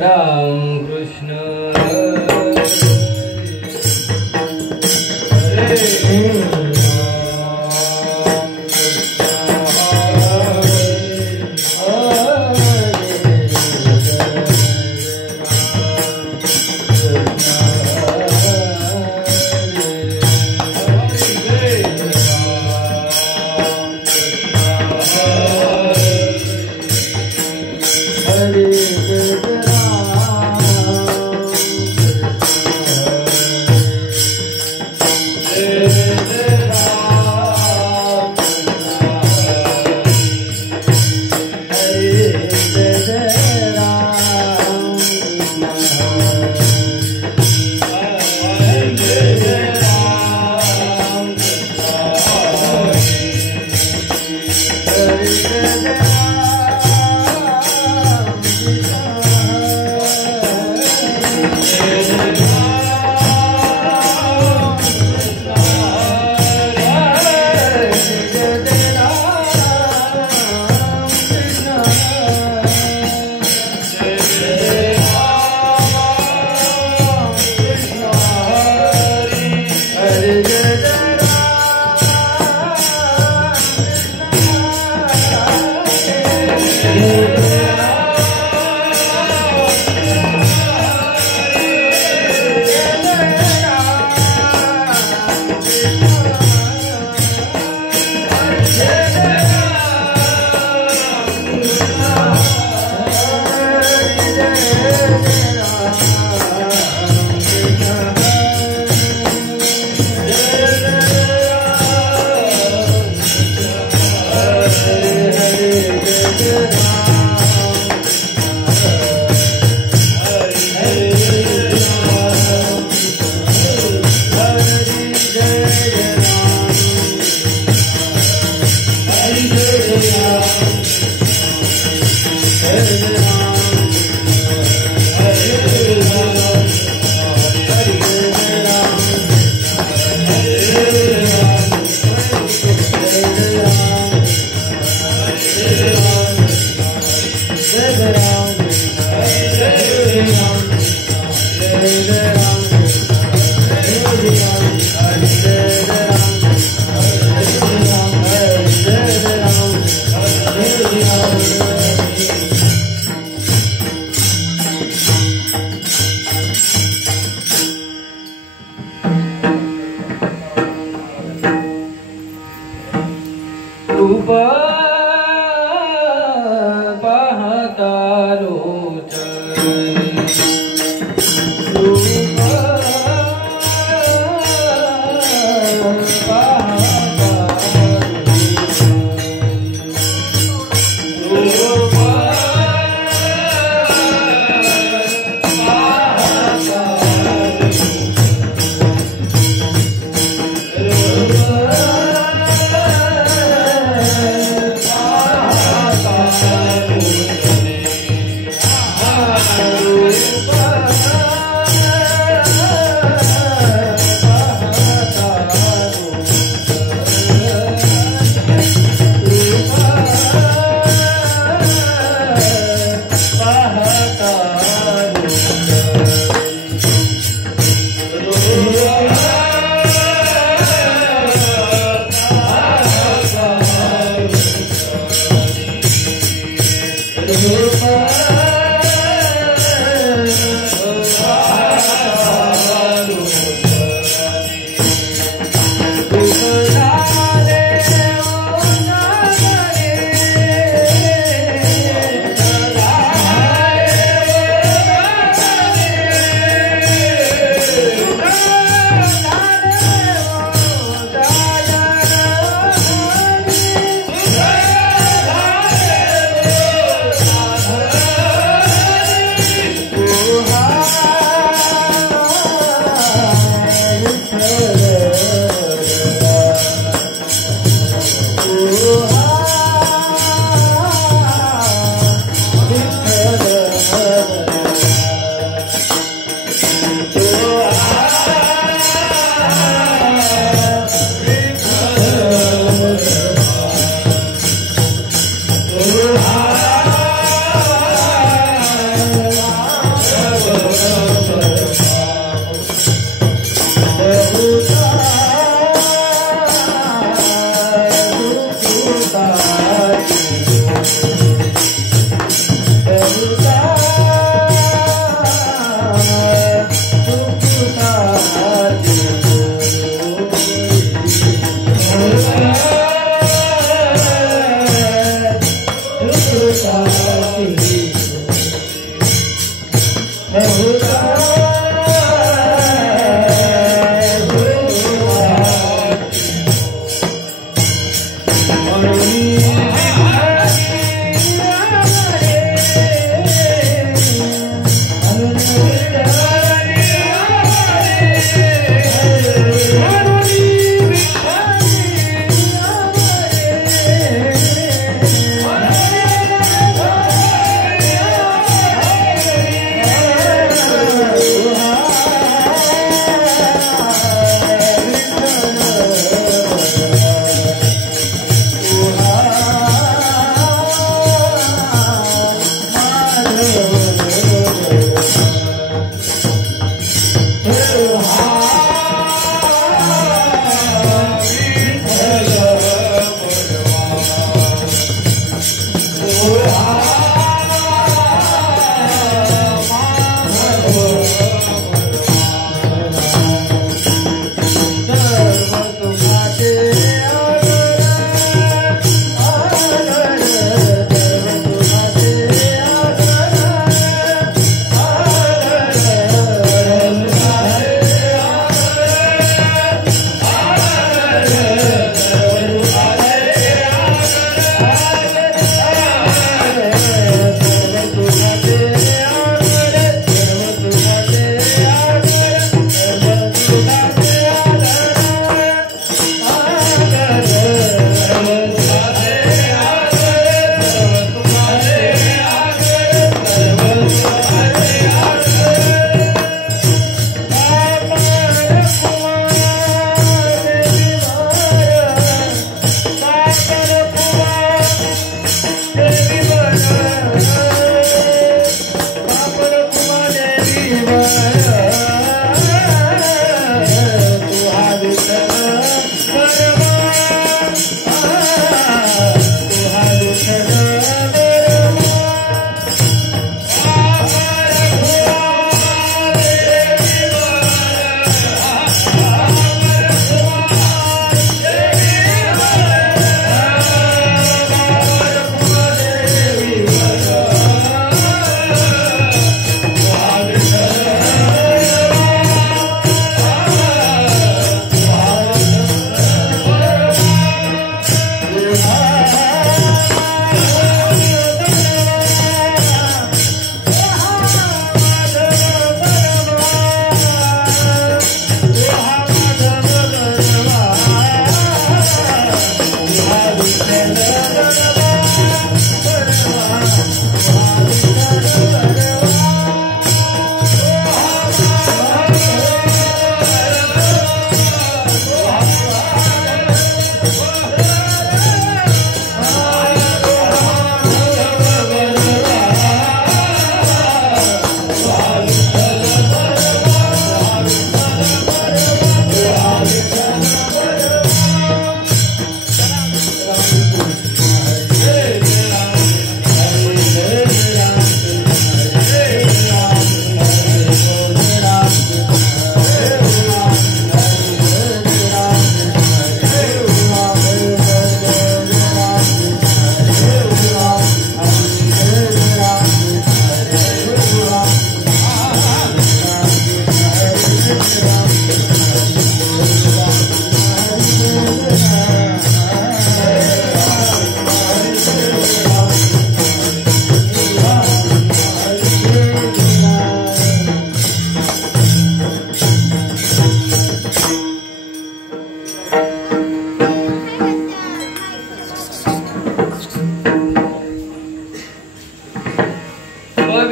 राम कृष्ण रूप पाहता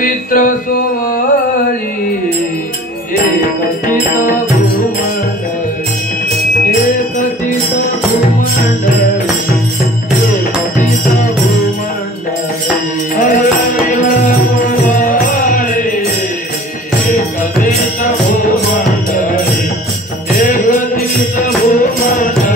पवित्र सोवळी एकचित भूमंडळी एकचित भूमंडळी एकचित भूमंडळी एकचित भूमंडळी एकचित भूमंडळी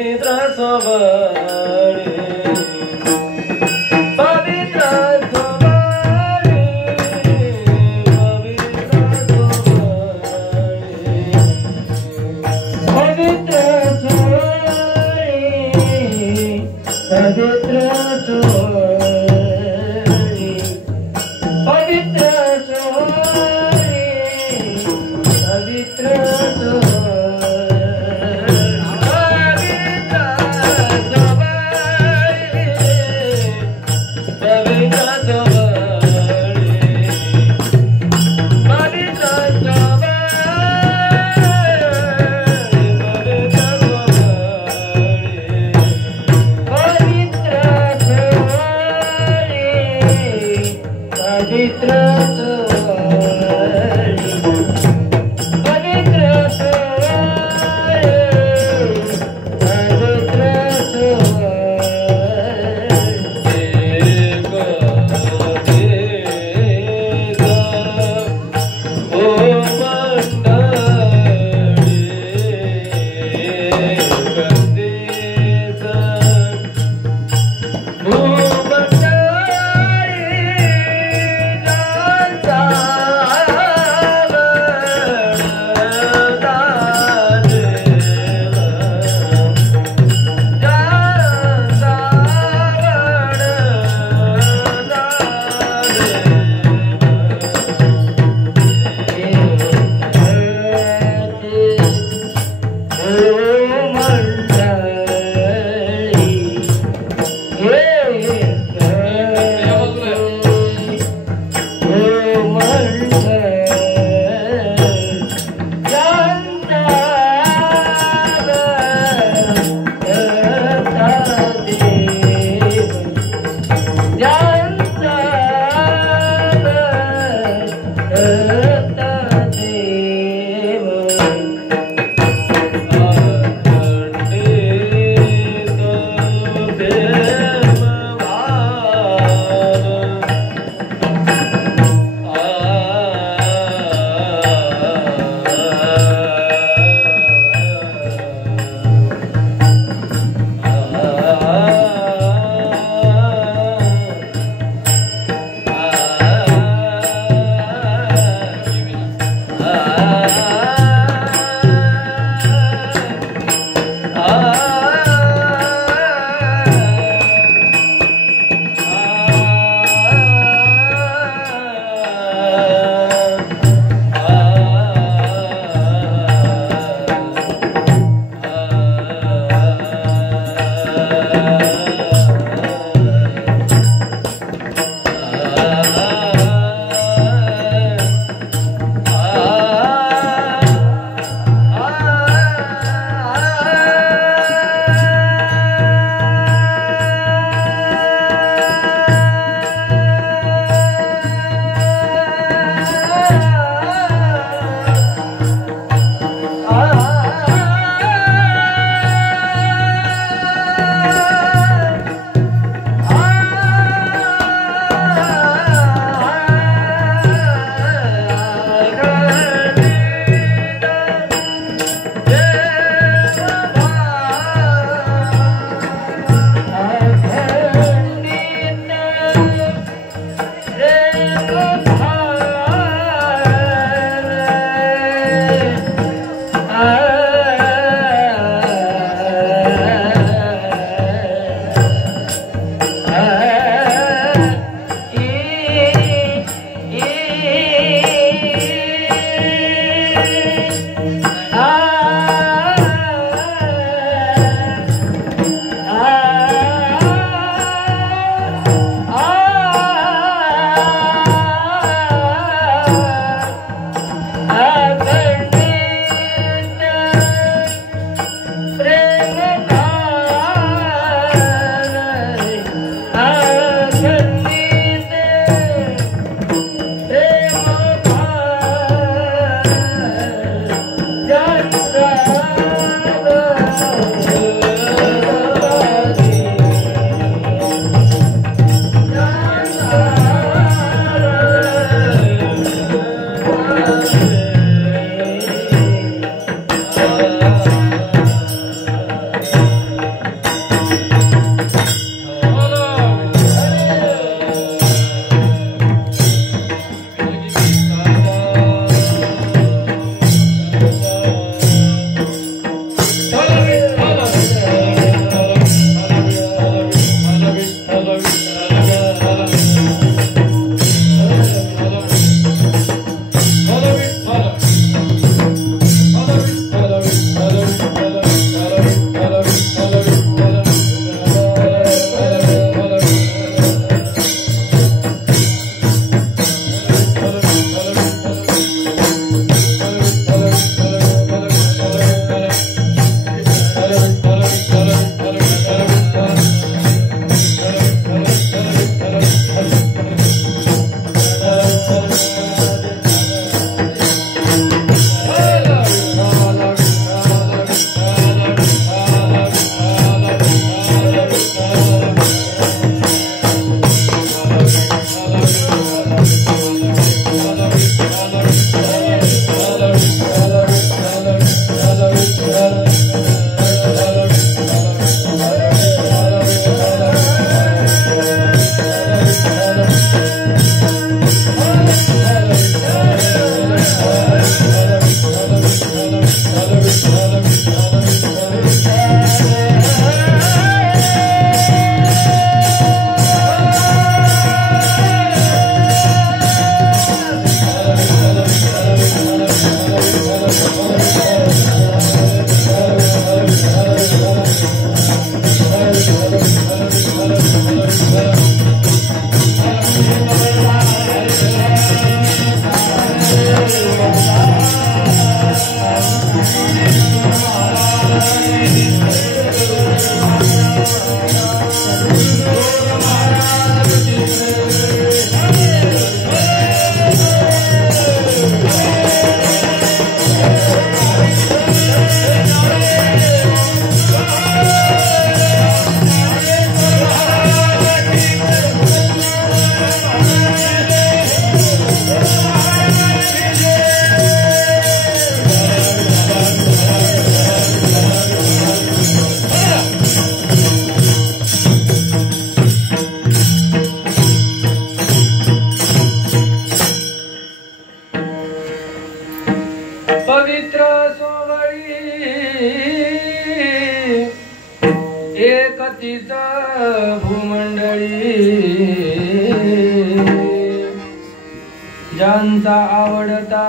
पवित्र सोबळे पवित्र सोबळे पवित्र सोबळे पवित्र सोबळे पवित्र सोबळे पवित्र सोबळे एकतीच भूमंडळी ज्यांचा आवडता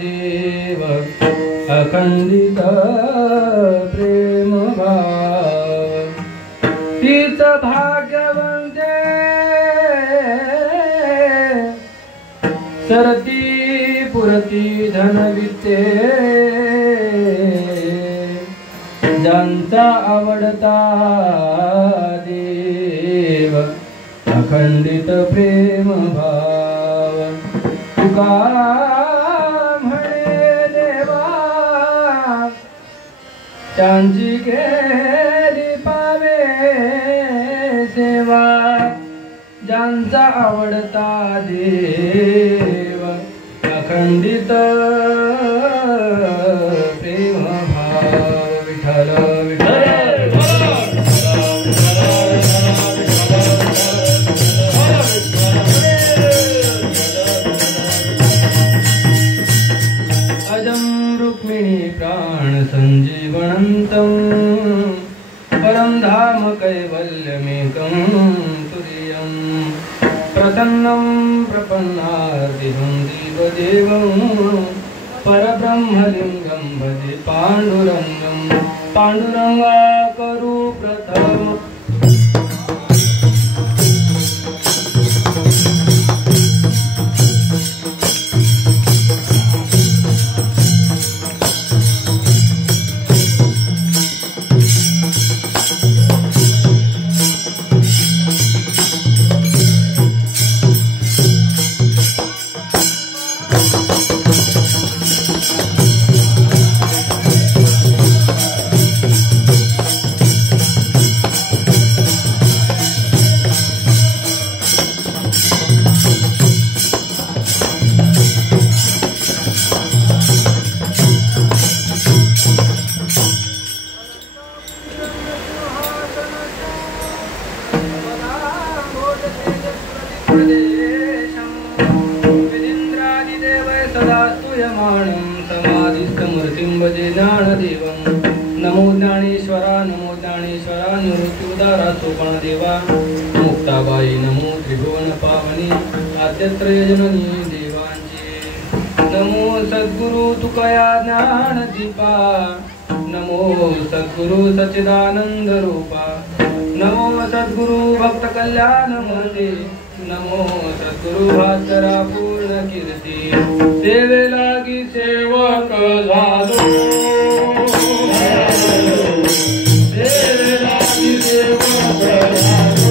देव अखंडित प्रेम भाव तीच भाग्यवंते सरती पुरती धनविते ज्यांचा आवडता देव अखंडित प्रेम भाव तुका म्हणे देवा त्यांची केली पावे सेवा ज्यांचा आवडता देव अखंडित प्रेम भाव विठ्ठल अजं रुक्मिणी प्राण संजीवनंतं परं धाम कैवल्यमेकं तुरीयं प्रसन्नं प्रपन्नार्तिहं देवदेवं परब्रह्मलिंगं भजे पांडुरंगं पांडुरंगा करू प्रथम भजे ज्ञानदेवं नमो ज्ञानेश्वरा निवृत्त्युदारा सोपानदेवा मुक्ताबाई नमो त्रिभुवन पावनी आद्यत्रयजननी देवांची नमो सद्गुरु तुकया ज्ञानदीपा नमो सद्गुरु सच्चिदानंद रूपा नमो सद्गुरु भक्त कल्याण मूर्ती नमो सद्गुरु भास्करा पूर्ण कीर्ती सेवे लागी सेवक झालो सेवे लागी सेवक झालो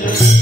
Thank you.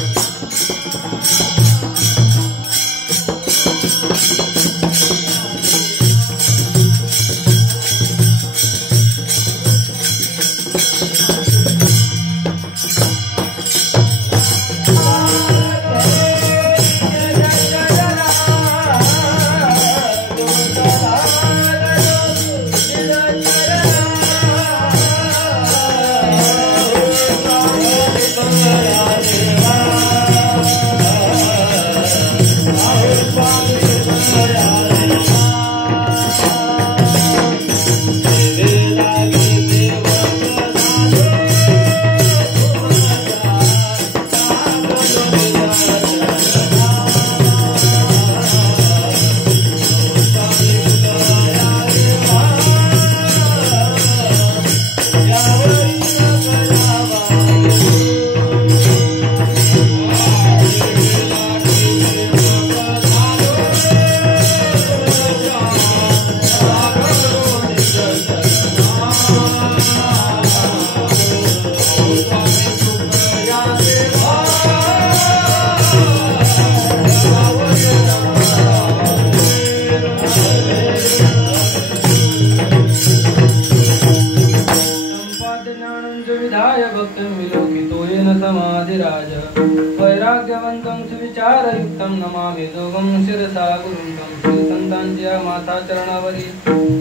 सुविचारयुक्तं नमामि जोगं शिरसा गुरुं श्री संतांच्या माथा चरणावरी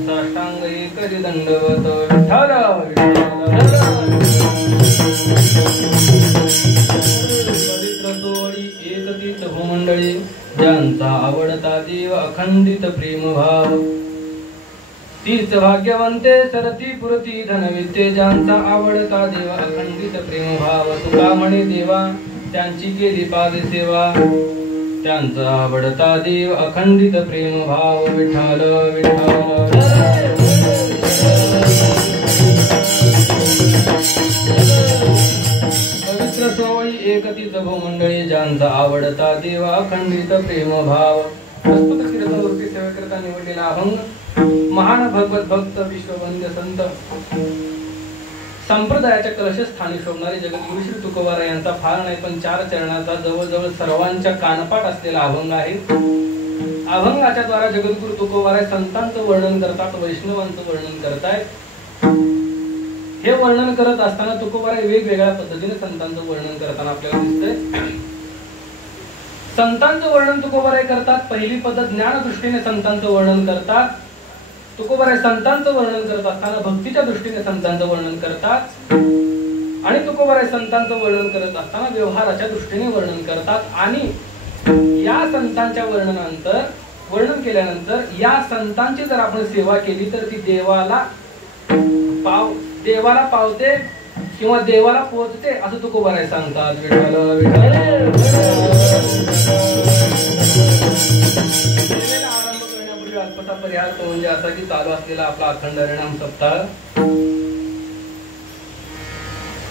साष्टांग करी दंडवत विठ्ठल पवित्र सोळी एकतीच हो मंडळी ज्यांचा आवडता देव अखंडित प्रेम भाव तीच भाग्यवंते सरती पुरती धनविते ज्यांचा आवडता देव अखंडित प्रेम भाव तुका म्हणे देवा त्यांची केली पाद सेवा त्यांचा आवडता देव अखंडित प्रेम भाव विठ्ठल विठ्ठल पवित्र सोळी एकतीच भो मंडळी ज्यांचा आवडता देव अखंडित प्रेम भाव हस्तपद कीर्तनवृत्ती सेवेकरता निवडलेला अभंग महान भगवत भक्त विश्ववंद्य संत संप्रदायाच्या कलशस्थानी शोभणारे जगद्गुरु श्री तुकोबाराय यांचा फार नाही पण 4 चरणाचा जवळजवळ सर्वांच्या कानपाठ असलेला अभंग आहे. अभंगाच्या द्वारा जगद्गुरु तुकोबाराय संतांचं वर्णन करतात, वैष्णवांचं वर्णन करतायत. हे वर्णन करत असताना तुकोबाराय वेगवेगळ्या पद्धतीने संतांचं वर्णन करताना आपल्याला दिसतंय. संतांचं वर्णन तुकोबाराय करतात. पहिली पद्धत ज्ञान दृष्टीने संतांचं वर्णन करतात. तुकोबाराय संतांचं वर्णन करत असताना भक्तीच्या दृष्टीने संतांचं वर्णन करतात आणि तुकोबाराय संतांचं वर्णन करत असताना व्यवहाराच्या दृष्टीने वर्णन करतात. आणि या संतांच्या वर्णन केल्यानंतर या संतांची जर आपण सेवा केली तर ती देवाला पावते किंवा देवाला पोहोचते असं तुकोबाराय सांगतात. विठ्ठल विठ्ठल पर्याय तो म्हणजे असा की चालू असलेला आपला अखंड हरिनाम सप्ताह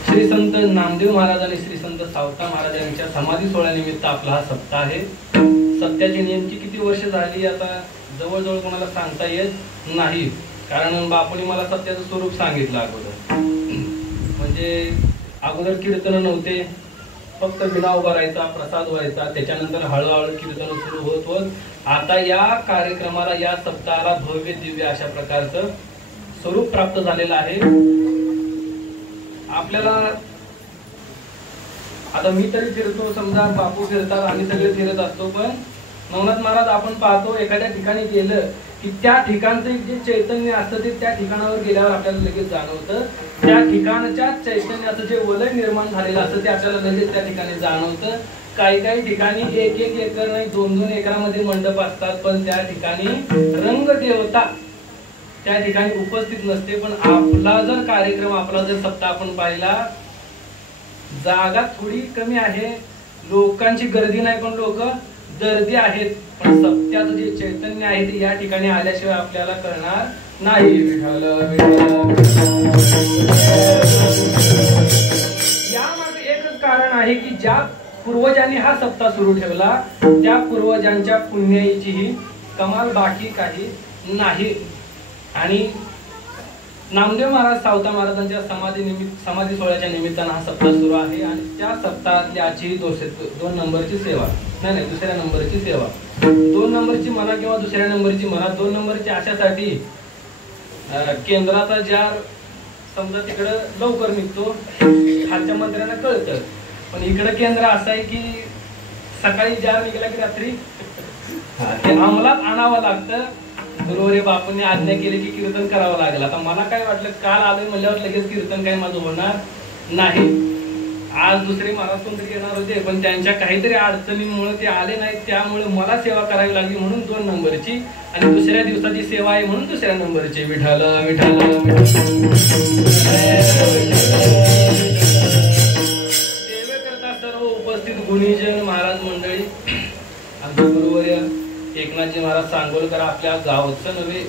श्री संत नामदेव महाराज आणि श्री संत सावता महाराज यांच्या समाधी सोहळ्यानिमित्त आपला हा सप्ताह आहे. सत्याची नेमकी किती वर्ष झाली आता जवळजवळ कोणाला सांगता येत नाही, कारण बापूंनी मला सत्याचं स्वरूप सांगितलं अगोदर. म्हणजे अगोदर कीर्तन नव्हते, फक्त विना उभा राहायचा, प्रसाद व्हायचा, त्याच्यानंतर हळूहळू कीर्तन सुरू होत होत आता या कार्यक्रमाला या सप्ताहाला भव्य दिव्य अशा प्रकारचं स्वरूप प्राप्त झालेलं आहे. आपल्याला आता मी तरी फिरतो, समजा बापू फिरतात, आम्ही सगळे फिरत असतो, पण नवनाथ महाराज आपण पाहतो एखाद्या ठिकाणी गेलं की त्या ठिकाणचं जे चैतन्य असतं ते त्या ठिकाणावर गेल्यावर आपल्याला लगेच जाणवतं. त्या ठिकाणच्या चैतन्याचं जे वलय निर्माण झालेलं असतं ते आपल्याला लगेच त्या ठिकाणी जाणवतं. काही ठिकाणी 1-1 एकर नाही 2-2 एकरामध्ये मंडप असतात, पण त्या ठिकाणी रंगदेवता त्या ठिकाणी उपस्थित नसते. पण आपला जर कार्यक्रम, आपला जर सप्ताह आपण पाहिला, जागा थोडी कमी आहे, लोकांची गर्दी नाही पण लोक गर्दी आहेत, पण सत्याचं जे चैतन्य आहे ते या ठिकाणी आल्याशिवाय आपल्याला कळणार नाही. विठ्ठल यामागे एकच कारण आहे की ज्या पूर्वजांनी हा सप्ताह सुरू ठेवला त्या पूर्वजांच्या पुण्याईचीही कमाल बाकी काही नाही. आणि नामदेव महाराज सावता महाराजांच्या समाधी सोहळ्याच्या निमित्तानं हा सप्ताह सुरू आहे. आणि त्या सप्ताहातली आजची 2 नंबरची सेवा नाही 2ऱ्या नंबरची सेवा, 2 नंबरची म्हणा किंवा 2ऱ्या नंबरची म्हणा, 2 नंबरची अशासाठी केंद्राचा जार समजा तिकडं लवकर निघतो, खालच्या मंत्र्यांना कळतं, पण इकडं केंद्र असं आहे की सकाळी जार निघाला की रात्री ते अंमलात आणावं लागतं. गुरुवारी बापूंनी आज्ञा केली की कीर्तन करावं लागेल. आता मला काय वाटलं, काल आलोय म्हणल्यावर लगेच कीर्तन काय माझं होणार नाही. आज दुसरे महाराज कोणतरी येणार होते, पण त्यांच्या काहीतरी अडचणींमुळे ते आले नाहीत, त्यामुळे मला सेवा करावी लागली म्हणून 2 नंबरची, आणि 2ऱ्या दिवसाची सेवा आहे म्हणून 2ऱ्या नंबरची. विठ्ठल विठ्ठल सेवेकरता सर्व उपस्थित गुणीजन महाराज मंडळी, आमचे गुरुवर्य एकनाथजी महाराज सांगोलकर आपल्या गावचं नव्हे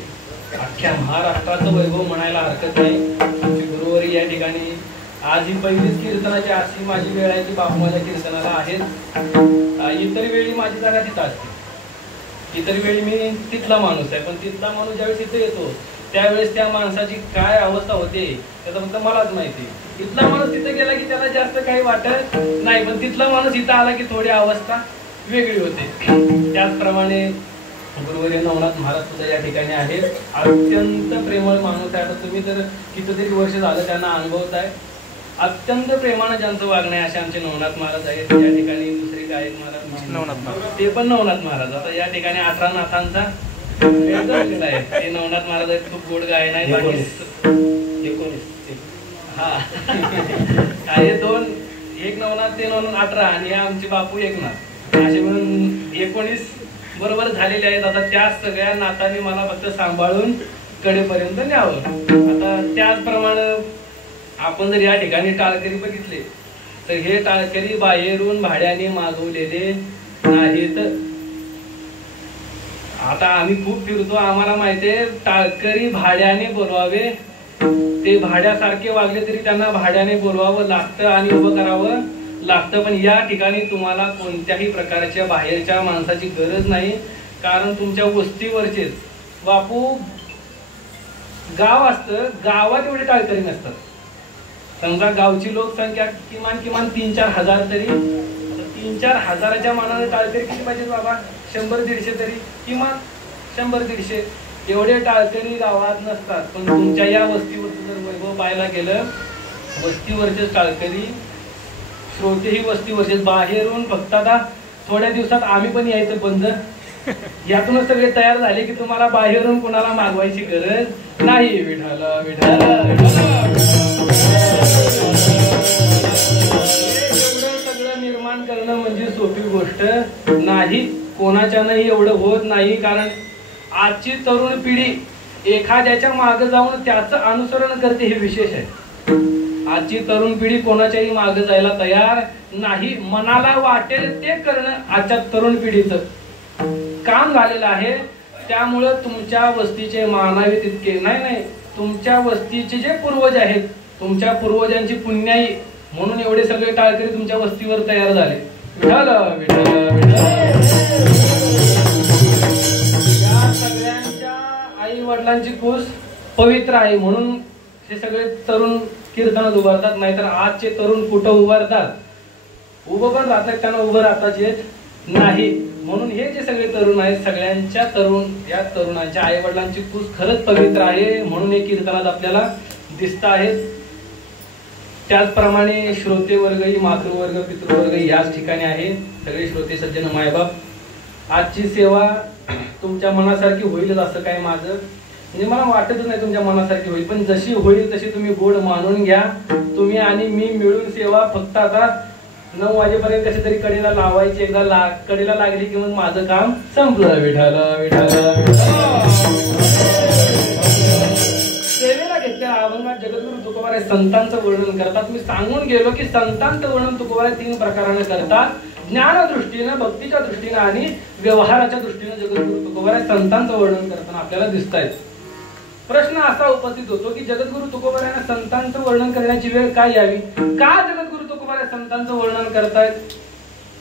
अख्ख्या महाराष्ट्राचं वैभव म्हणायला हरकत नाही. आमचे गुरुवर्य या ठिकाणी आज ही पहिलीच कीर्तनाची अशी माझी वेळ आहे की बापू माझ्या कीर्तनाला आहेत. इतर वेळी माझी जागा तिथं असते, इतर वेळी मी तिथला माणूस आहे, पण तिथला माणूस ज्यावेळेस तिथे येतो त्यावेळेस त्या माणसाची काय अवस्था होते त्याचं फक्त मलाच माहिती. इथला माणूस तिथे गेला की त्याला जास्त काही वाटत नाही, पण तिथला माणूस इथं आला की थोडी अवस्था वेगळी होते. त्याचप्रमाणे गुरुवर्य नवनाथ महाराज सुद्धा या ठिकाणी आहेत. अत्यंत प्रेमळ माणूस आहे. आता तुम्ही तर कितीतरी वर्ष झालं त्यांना अनुभवत आहे. अत्यंत प्रेमानं ज्यांचं वागणं आहे असे आमचे नवनाथ महाराज आहेत. या ठिकाणी दुसरी एक आहेत महाराज नवनाथ महाराज, ते पण नवनाथ महाराज. आता या ठिकाणी 18 नाथांचा आहे. ते नवनाथ महाराज आहेत, खूप गोड गायन आहे. बाकी 19 हा आहे दोन, एक नवनाथ ते नवनाथ 18 आणि आमचे बापू एकनाथ, असे म्हणून 19 बरोबर झालेले आहेत. आता त्या सगळ्या नाथांनी मला फक्त सांभाळून कडेपर्यंत न्यावं. आता त्याचप्रमाणे आपण जर या ठिकाणी टाळकरी बघितले तर हे टाळकरी बाहेरून भाड्याने मागवलेले नाहीत. आता आम्ही खूप फिरतो, आम्हाला माहितीये टाळकरी भाड्याने बोलवावे, ते भाड्यासारखे वागले तरी त्यांना भाड्याने बोलवावं लागतं आणि उभं करावं लागतं. पण या ठिकाणी तुम्हाला कोणत्याही प्रकारच्या बाहेरच्या माणसाची गरज नाही, कारण तुमच्या वस्तीवरचेच बापू गाव असतं, गावात एवढे टाळकरी नसतात. समजा गावची लोकसंख्या किमान 3-4 हजार तरी, 3-4 हजाराच्या मानाने टाळकरी किती पाहिजे बाबा? 100-150 तरी, किमान 100-150 एवढे टाळकरी गावात नसतात. पण तुमच्या या वस्तीवरचं जर वैभव पाहायला गेलं, वस्तीवरचेच टाळकरी, श्रोतेही वस्तीवरचेच. बाहेरून फक्त आता थोड्या दिवसात आम्ही पण यायचं बंद, यातूनच सगळे तयार झाले की तुम्हाला बाहेरून कोणाला मागवायची गरज नाही. विठ्ठल विठ्ठल सगळं निर्माण करणं म्हणजे सोपी गोष्ट नाही, कोणाच्यानंही एवढं होत नाही. कारण आजची तरुण पिढी एखाद्याच्या मागे जाऊन त्याचं अनुसरण करते, हे विशेष आहे. आजची तरुण पिढी कोणाच्याही मागे जायला तयार नाही. मनाला वाटेल ते करणं आजच्या तरुण पिढीचं काम झालेलं आहे. त्यामुळं तुमच्या वस्तीचे मानावे तितके नाही, तुमच्या वस्तीचे जे पूर्वज आहेत, तुमच्या पूर्वजांची पुण्याई म्हणून एवढे सगळे टाळकरी तुमच्या वस्तीवर तयार झाले. विठ्ठल विठ्ठल विठ्ठल. या सगळ्यांच्या आई वडिलांची कूस पवित्र आहे म्हणून हे सगळे तरुण कीर्तनात उभारतात. नाहीतर आजचे तरुण कुठं उभारतात? उभं पण राहत नाही, त्यांना उभं राहताच येत नाही. म्हणून हे जे सगळे तरुण आहेत, सगळ्यांच्या या तरुणांच्या आई वडिलांची कूस खरंच पवित्र आहे म्हणून हे कीर्तनात आपल्याला दिसत आहेत. त्याचप्रमाणे श्रोते वर्गही, मातृवर्ग, पितृवर्ग याच ठिकाणी आहे. सगळे श्रोते सज्जन मायबाप, आजची सेवा तुमच्या मनासारखी होईलच असं काय माझं म्हणजे मला वाटतच नाही तुमच्या मनासारखी होईल. पण जशी होईल तशी तुम्ही गोड मानून घ्या. तुम्ही आणि मी मिळून सेवा फक्त आता 9 वाजेपर्यंत कशी तरी कडेला लावायची. एकदा कडेला लागली की मग माझं काम संपलं. विठ्ठल विठ्ठल. सेवेला घेतल्या अभंगात जगद्गुरु तुकोबाराय संतांचं वर्णन करतात. मी सांगून गेलो की संतांचं वर्णन तुकोबाराय 3 प्रकाराने करतात. ज्ञान दृष्टीनं, भक्तीच्या दृष्टीनं आणि व्यवहाराच्या दृष्टीनं जगद्गुरु तुकोबाराय संतांचं वर्णन करताना आपल्याला दिसत आहेत. प्रश्न असा उपस्थित होतो की जगद्गुरु तुकोबारायांना संतांचं वर्णन करण्याची वेळ काय यावी? का जगद्गुरु तुकोबाराय संतांचं वर्णन करतायत?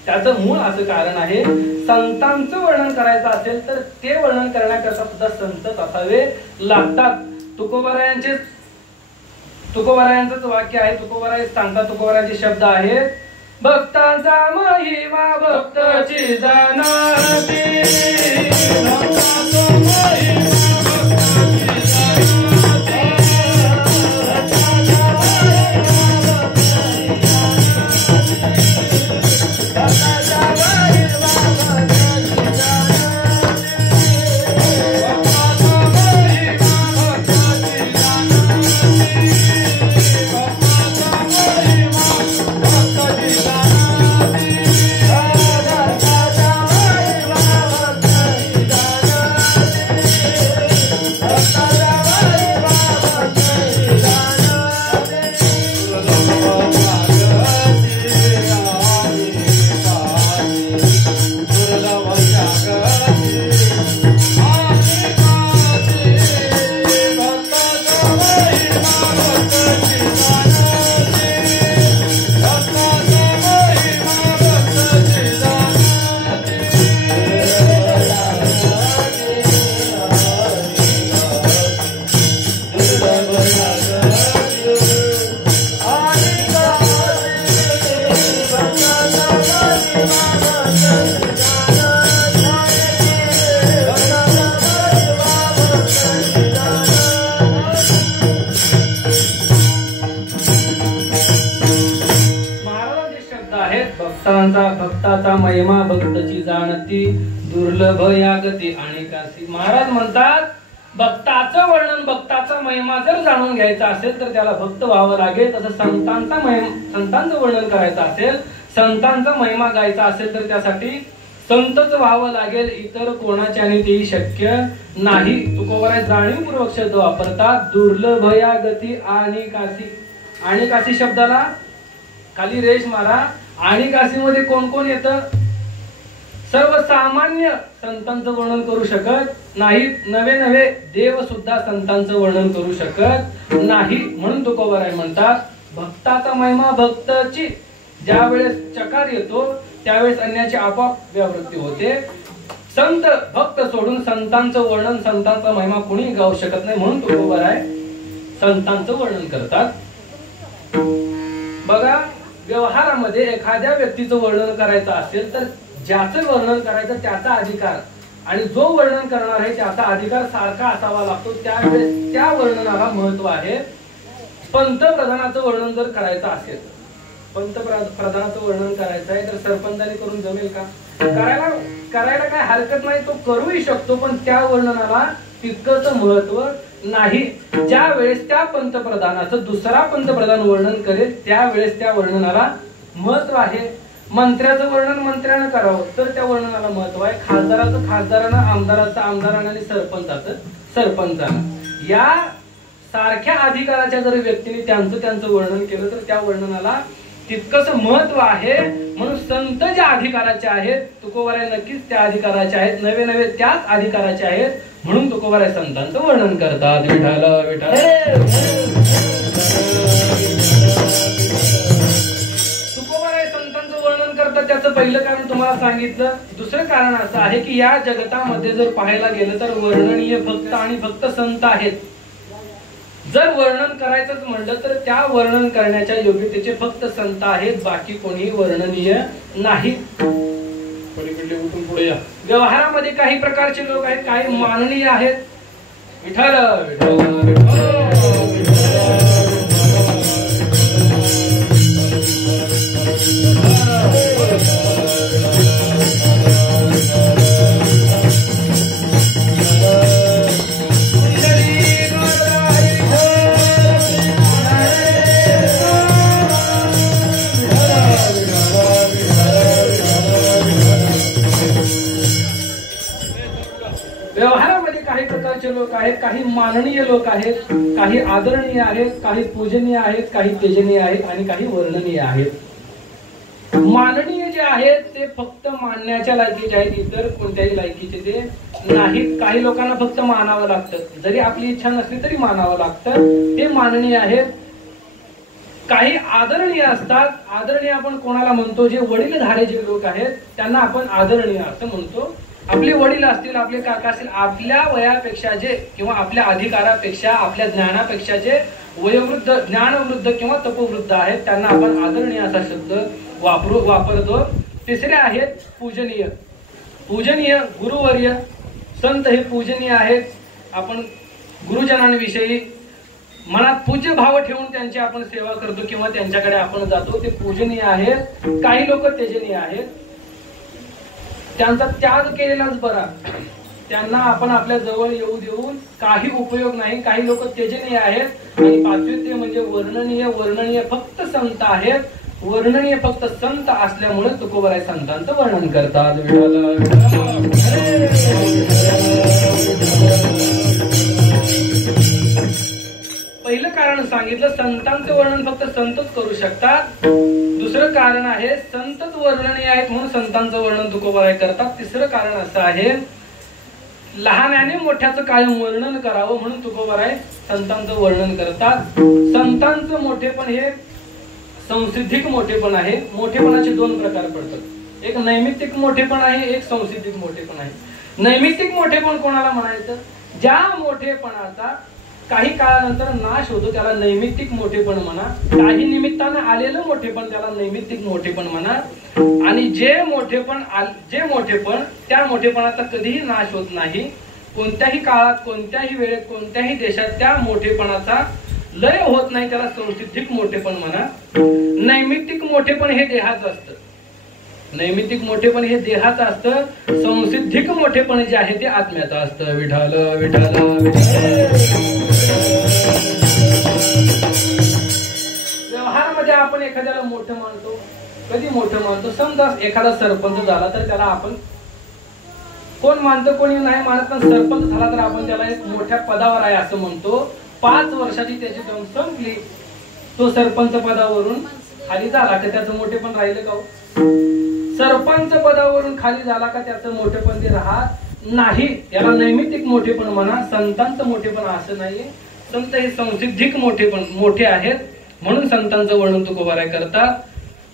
त्याचं मूळ असं कारण आहे, संतांचं वर्णन करायचं असेल तर ते वर्णन करण्याकरता सुद्धा संतच असावे लागतात. तुकोबारायांचंच वाक्य आहे. तुकोबाराय सांगतात, तुकोबारायांचे शब्द आहेत, भक्तांचा महिमा भक्ताची जाणती, भक्ताचा महिमा भक्तची जाणती दुर्लभ या गती आणि कासी. महाराज म्हणतात भक्ताचं वर्णन भक्ताचा महिमा जर जाणून घ्यायचा असेल तर त्याला भक्त व्हावं लागेल. तसं संतांचं वर्णन करायचं असेल, संतांचा महिमा गायचा असेल तर त्यासाठी संतच व्हावं लागेल. इतर कोणाच्याने तेही शक्य नाही. तुकोबाराय जाणीवपूर्वक शब्द वापरतात. दुर्लभ या गती आणि कासी. आणि कासी शब्दाला खाली रेष मारा. आणि काशीमध्ये कोण कोण येतं? सर्वसामान्य संतांचं वर्णन करू शकत नाही. नवे देव सुद्धा संतांचं वर्णन करू शकत नाही. म्हणून तुकोबाराय म्हणतात भक्ताचा महिमा भक्तची. ज्या वेळेस चकार येतो त्यावेळेस अन्याची आपोआप व्यावृत्ती होते. संत भक्त सोडून संतांचं वर्णन, संतांचा महिमा कोणी गाऊ शकत नाही. म्हणून तुकोबाराय संतांचं वर्णन करतात. बघा, व्यवहारामध्ये एखाद्या व्यक्तीचं वर्णन करायचं असेल तर ज्याचं वर्णन करायचं त्याचा अधिकार आणि जो वर्णन करणार आहे त्याचा अधिकार सारखा असावा लागतो. त्यावेळेस त्या वर्णनाला महत्व आहे. पंतप्रधानाचं वर्णन जर करायचं असेल, पंतप्रधानाचं वर्णन करायचं आहे तर सरपंचाने करून जमेल का? करायला काय हरकत नाही, तो करूही शकतो, पण त्या वर्णनाला तितकंच महत्व नाही. ज्या वेळेस त्या पंतप्रधानाचं दुसरा पंतप्रधान वर्णन करेल त्यावेळेस त्या वर्णनाला महत्व आहे. मंत्र्याचं वर्णन मंत्र्यानं करावं तर त्या वर्णनाला महत्व आहे. खासदाराचं खासदारानं, आमदाराचं आमदारानं आणि सरपंचाचं सरपंचानं. या सारख्या अधिकाराच्या जर व्यक्तीने त्यांचं वर्णन केलं तर त्या वर्णनाला तितकंच महत्व आहे. म्हणून संत ज्या अधिकाराचे आहेत, तुकोबाराय नक्कीच त्या अधिकाराचे आहेत, नवे त्याच अधिकाराचे आहेत. म्हणून तुकोबाराय संतांचं वर्णन करतात. विठाल विठाल. तुकोबाराय संतांचं वर्णन करतात त्याचं पहिलं कारण तुम्हाला सांगितलं. दुसरं कारण असं आहे की या जगतामध्ये जर पाहायला गेलं तर वर्णनीय भक्त आणि फक्त संत आहेत. जर वर्णन करायचंच म्हणलं तर त्या वर्णन करण्याच्या योग्यतेचे फक्त संत आहेत, बाकी कोणी वर्णनीय नाही. उठून पुढे या. व्यवहारामध्ये काही प्रकारचे लोक आहेत, काही माननीय आहेत. विठाल व्यवहारामध्ये काही प्रकारचे लोक आहेत, काही माननीय लोक आहेत, काही आदरणीय आहेत, काही पूजनीय आहेत, काही तेजनीय आहेत आणि काही वर्णनीय आहेत. माननीय जे आहेत ते फक्त मानण्याच्या लायकीचे आहेत, इतर कोणत्याही लायकीचे ते नाहीत. काही लोकांना फक्त मानावं लागतं, जरी आपली इच्छा नसली तरी मानावं लागतं, ते माननीय आहेत. काही आदरणीय असतात. आदरणीय आपण कोणाला म्हणतो? जे वडीलधारे जे लोक आहेत त्यांना आपण आदरणीय असं म्हणतो. आपले वडील असतील, आपले काका असतील, आपल्या वयापेक्षा जे किंवा आपल्या अधिकारापेक्षा, आपल्या ज्ञानापेक्षा जे वयोवृद्ध, ज्ञानवृद्ध किंवा तपवृद्ध आहेत त्यांना आपण आदरणीय असा शब्द वापरतो. तिसरे आहेत पूजनीय. पूजनीय गुरुवर्य, संत हे पूजनीय आहेत. आपण गुरुजनांविषयी मनात पूज्य भाव ठेवून त्यांची आपण सेवा करतो किंवा त्यांच्याकडे आपण जातो, ते पूजनीय आहेत. काही लोक तेजनीय आहेत, त्यांचा त्याग केलेलाच बरा, त्यांना आपण आपल्या जवळ येऊ देऊन काही उपयोग नाही. काही लोक तेजनीय आहेत. आणि पाचवे ते म्हणजे वर्णनीय. वर्णनीय फक्त संत आहेत. वर्णनीय फक्त संत असल्यामुळे तुकोबाराय संतांचं वर्णन करतात. पहिलं कारण सांगितलं, संतांचं वर्णन फक्त संतच करू शकतात. दुसरं कारण आहे संतच वर्णनीय आहेत म्हणून संतांचं वर्णन तुकोबाराय करतात. तिसरं कारण असं आहे लहानाने मोठ्याचं कायम वर्णन करावं म्हणून तुकोबाराय संतांचं वर्णन करतात. संतांचं मोठेपण हे संसिद्धिक मोठेपण आहे. मोठेपणाचे दोन प्रकार पडतात. एक नैमित्तिक मोठेपण आहे, एक संसिद्धिक मोठेपण आहे. नैमित्तिक मोठेपण कोणाला म्हणायचं? ज्या मोठेपणाचा काही काळानंतर नाश होतो त्याला नैमित्तिक मोठेपण म्हणा. काही निमित्ताने आलेलं मोठेपण त्याला नैमित्तिक मोठेपण म्हणा. आणि जे मोठेपण त्या मोठेपणाचा कधीही नाश होत नाही. कोणत्याही काळात, कोणत्याही वेळेत, कोणत्याही देशात त्या मोठेपणाचा लय होत नाही, त्याला संसिद्धिक मोठेपण म्हणा. नैमित्तिक मोठेपण हे देहाचं असतं. नैमित्तिक मोठेपण हे देहाचं असतं, संसिद्धिक मोठेपण जे आहे ते आत्म्याचं असतं. विठाल विठाल व्यवहारामध्ये आपण एखाद्याला मोठं मानतो. कधी मोठं मानतो? समजा एखादा सरपंच झाला तर त्याला आपण कोण मानतं, कोणी नाही मानत, पण सरपंच झाला तर आपण त्याला एक मोठ्या पदावर आहे असं म्हणतो. 5 वर्षाची त्याची टर्म संपली, तो सरपंच पदावरून खाली झाला का त्याचं मोठेपण राहिलं का? सरपंच पदावरून खाली झाला का त्याचं मोठेपण ते राहत नाही. याला नैमित्तिक मोठेपण म्हणा. संतांचं मोठेपण असं नाहीये. संत हे संसिद्धिक मोठे आहेत, म्हणून संतांचं वर्णन तुकोबाराय करतात.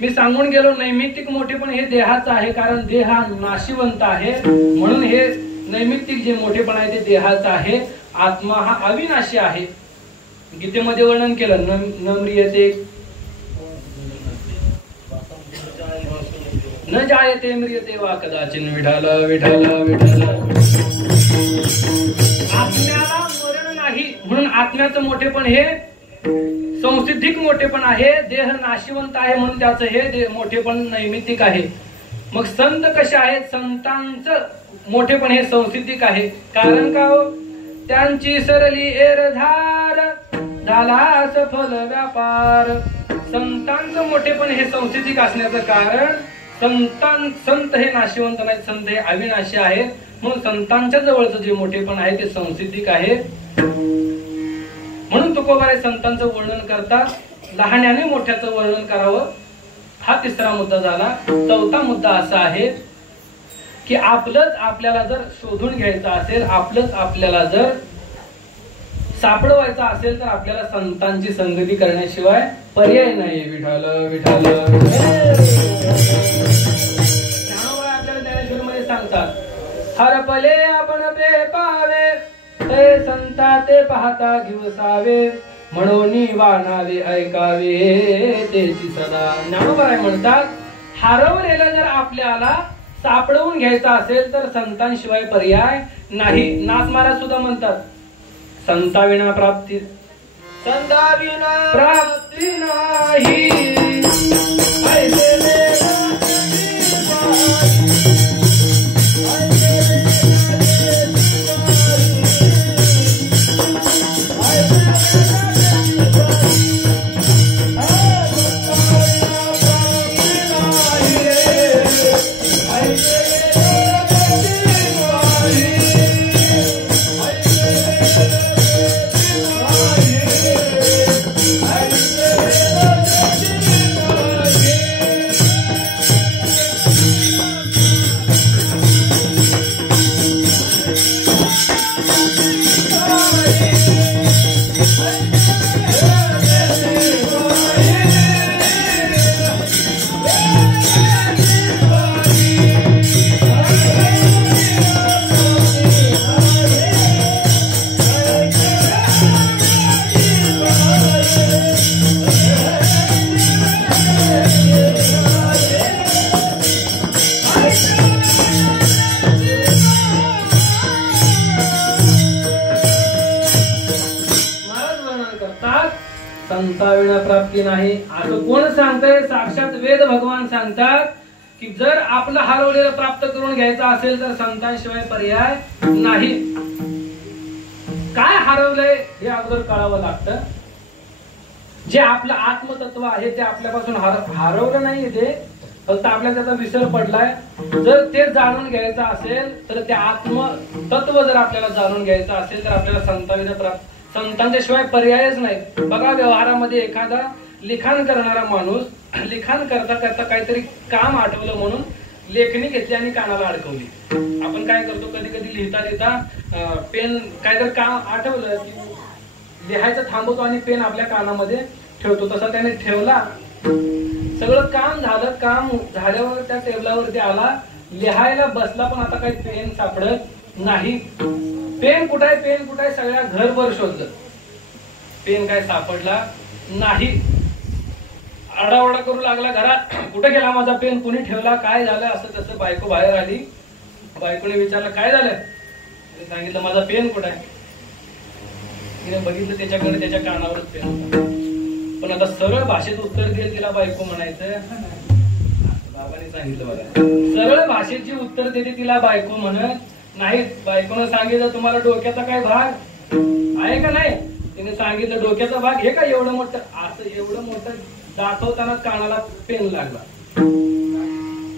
मी सांगून गेलो नैमित्तिक मोठेपण हे देहाचं आहे, कारण देह हा नाशिवंत आहे, म्हणून हे नैमित्तिक जे मोठेपण आहे ते देहाचं आहे. आत्मा हा अविनाशी आहे. गीतेमध्ये वर्णन केलं, न म्रियते न जायते म्रियते वा कदाचिन. विठाल विठाल विठाल. आत्म्याला मरण नाही, म्हणून आत्म्याचं मोठेपण हे संसिद्धिक मोठेपण आहे. देह नाशिवंत आहे, म्हणून त्याचं हे मोठेपण नैमित्तिक आहे. मग संत कसे आहेत? संतांचं मोठेपण हे संसिद्धिक आहे. कारण का हो? त्यांची सरली एरधार झाला सफल व्यापार. संतांचं मोठेपण हे संसिद्धिक असण्याचं कारण संत हे नाशिवंत नाही, संत हे अविनाशी आहे, म्हणून संतांच्या जवळचं जे मोठेपण आहे ते संसिद्धिक आहे. म्हणून तुकोबाराय संतांचं वर्णन करतात. लहान्याने मोठ्याचं वर्णन करावं, हा 3रा मुद्दा झाला. 4था मुद्दा असा आहे की आपलंच आपल्याला जर शोधून घ्यायचं असेल, आपलंच आपल्याला जर सापडवायचं असेल तर आपल्याला संतांची संगती करण्याशिवाय पर्याय नाही. विठाल विठाल. आपल्याला ज्ञानेश्वरीमध्ये सांगतात, हरपले आपण पे पावे, ते संता ते पाहता दिवसावे, म्हणून वाणावे ऐकावे तेची सदा. ज्ञानोबाराय म्हणतात, हरवलेलं जर आपल्याला सापडवून घ्यायचं असेल तर संतांशिवाय पर्याय नाही. नाथ महाराज सुद्धा म्हणतात, संताविना प्राप्ती, संताविना प्राप्ती नाही. संताविना प्राप्ती नाही असं कोण सांगतंय? साक्षात वेद भगवान सांगतात की जर आपलं हरवलेलं प्राप्त करून घ्यायचं असेल तर संतांशिवाय पर्याय नाही. काय हरवलंय हे अगोदर कळावं लागतं. जे आपलं आत्मतत्व आहे ते आपल्यापासून हरवलं नाही, ते फक्त आपल्याला त्याचा विसर पडलाय. जर ते जाणून घ्यायचं असेल तर ते आत्मतत्व जर आपल्याला जाणून घ्यायचं असेल तर आपल्याला संतांविना प्राप्त, संतांच्या शिवाय पर्यायच नाही. बघा, व्यवहारामध्ये एखादा लिखाण करणारा माणूस लिखाण करता करता काहीतरी काम आठवलं म्हणून लेखणी घेतली आणि कानाला अडकवली. आपण काय करतो, कधी कधी लिहिता लिहिता पेन काहीतरी काम आठवलं की लिहायचं थांबवतो आणि पेन आपल्या कानामध्ये ठेवतो. तसा त्याने ठेवला, सगळं काम झालं. काम झाल्यावर त्या टेबलावरती आला, लिहायला बसला, पण आता काही पेन सापडत नाही. पेन कुठाय, पेन कुठाय, सगळ्या घरभर शोधलं, पेन काय सापडला नाही. आरडाओरडा करू लागला घरात, कुठे गेला माझा पेन, कुणी ठेवला, काय झालं, असं तसं. बायको बाहेर आली, बायकोने विचारलं काय झालं, सांगितलं माझा पेन कुठाय. तिने बघितलं त्याच्याकडे, त्याच्या कानावरच पेन होता. पण आता सरळ भाषेत उत्तर देईल तिला बायको म्हणायचं, बाबांनी सांगितलं बघा, सरळ भाषेची उत्तर देते तिला बायको म्हणत नाही. बायकोनं सांगितलं तुम्हाला डोक्याचा काय भाग आहे का नाही, तिने सांगितलं डोक्याचा भाग हे का एवढं मोठं, असं एवढं मोठं दाखवताना कानाला पेन लागला.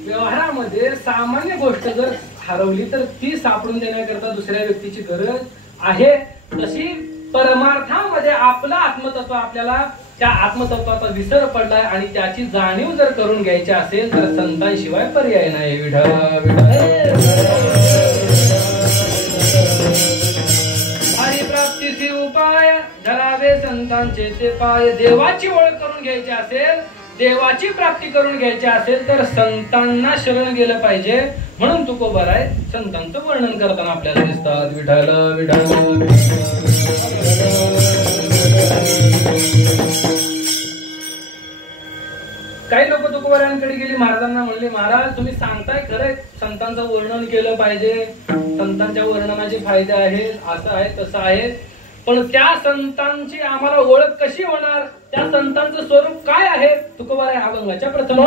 व्यवहारामध्ये सामान्य गोष्ट जर हरवली तर ती सापडून देण्याकरता दुसऱ्या व्यक्तीची गरज आहे. तशी परमार्थामध्ये आपलं आत्मतत्व, आपल्याला त्या आत्मतत्वाचा विसर पडलाय आणि त्याची जाणीव जर करून घ्यायची असेल तर संतांशिवाय पर्याय नाही. विठ्ठल हरिप्राप्तीची उपाय धरावे संतांचे ते पाय. देवाची ओळख करून घ्यायची असेल, देवाची प्राप्ती करून घ्यायची असेल तर संतांना शरण गेलं पाहिजे. म्हणून तुकोबाराय संतांचं वर्णन करताना आपल्याला दिसतात. विठ्ठल विठ्ठल. काही लोक तुकोबारायांकडे गेली, महाराजांना म्हणले महाराज तुम्ही सांगताय खरंय संतांचं वर्णन केलं पाहिजे, संतांच्या वर्णनाचे फायदे आहेत, असं आहे तसं आहे, पण त्या संतांची आम्हाला ओळख कशी होणार, त्या संतांचं स्वरूप काय आहे. तुकोबाराय अभंगाच्या प्रथम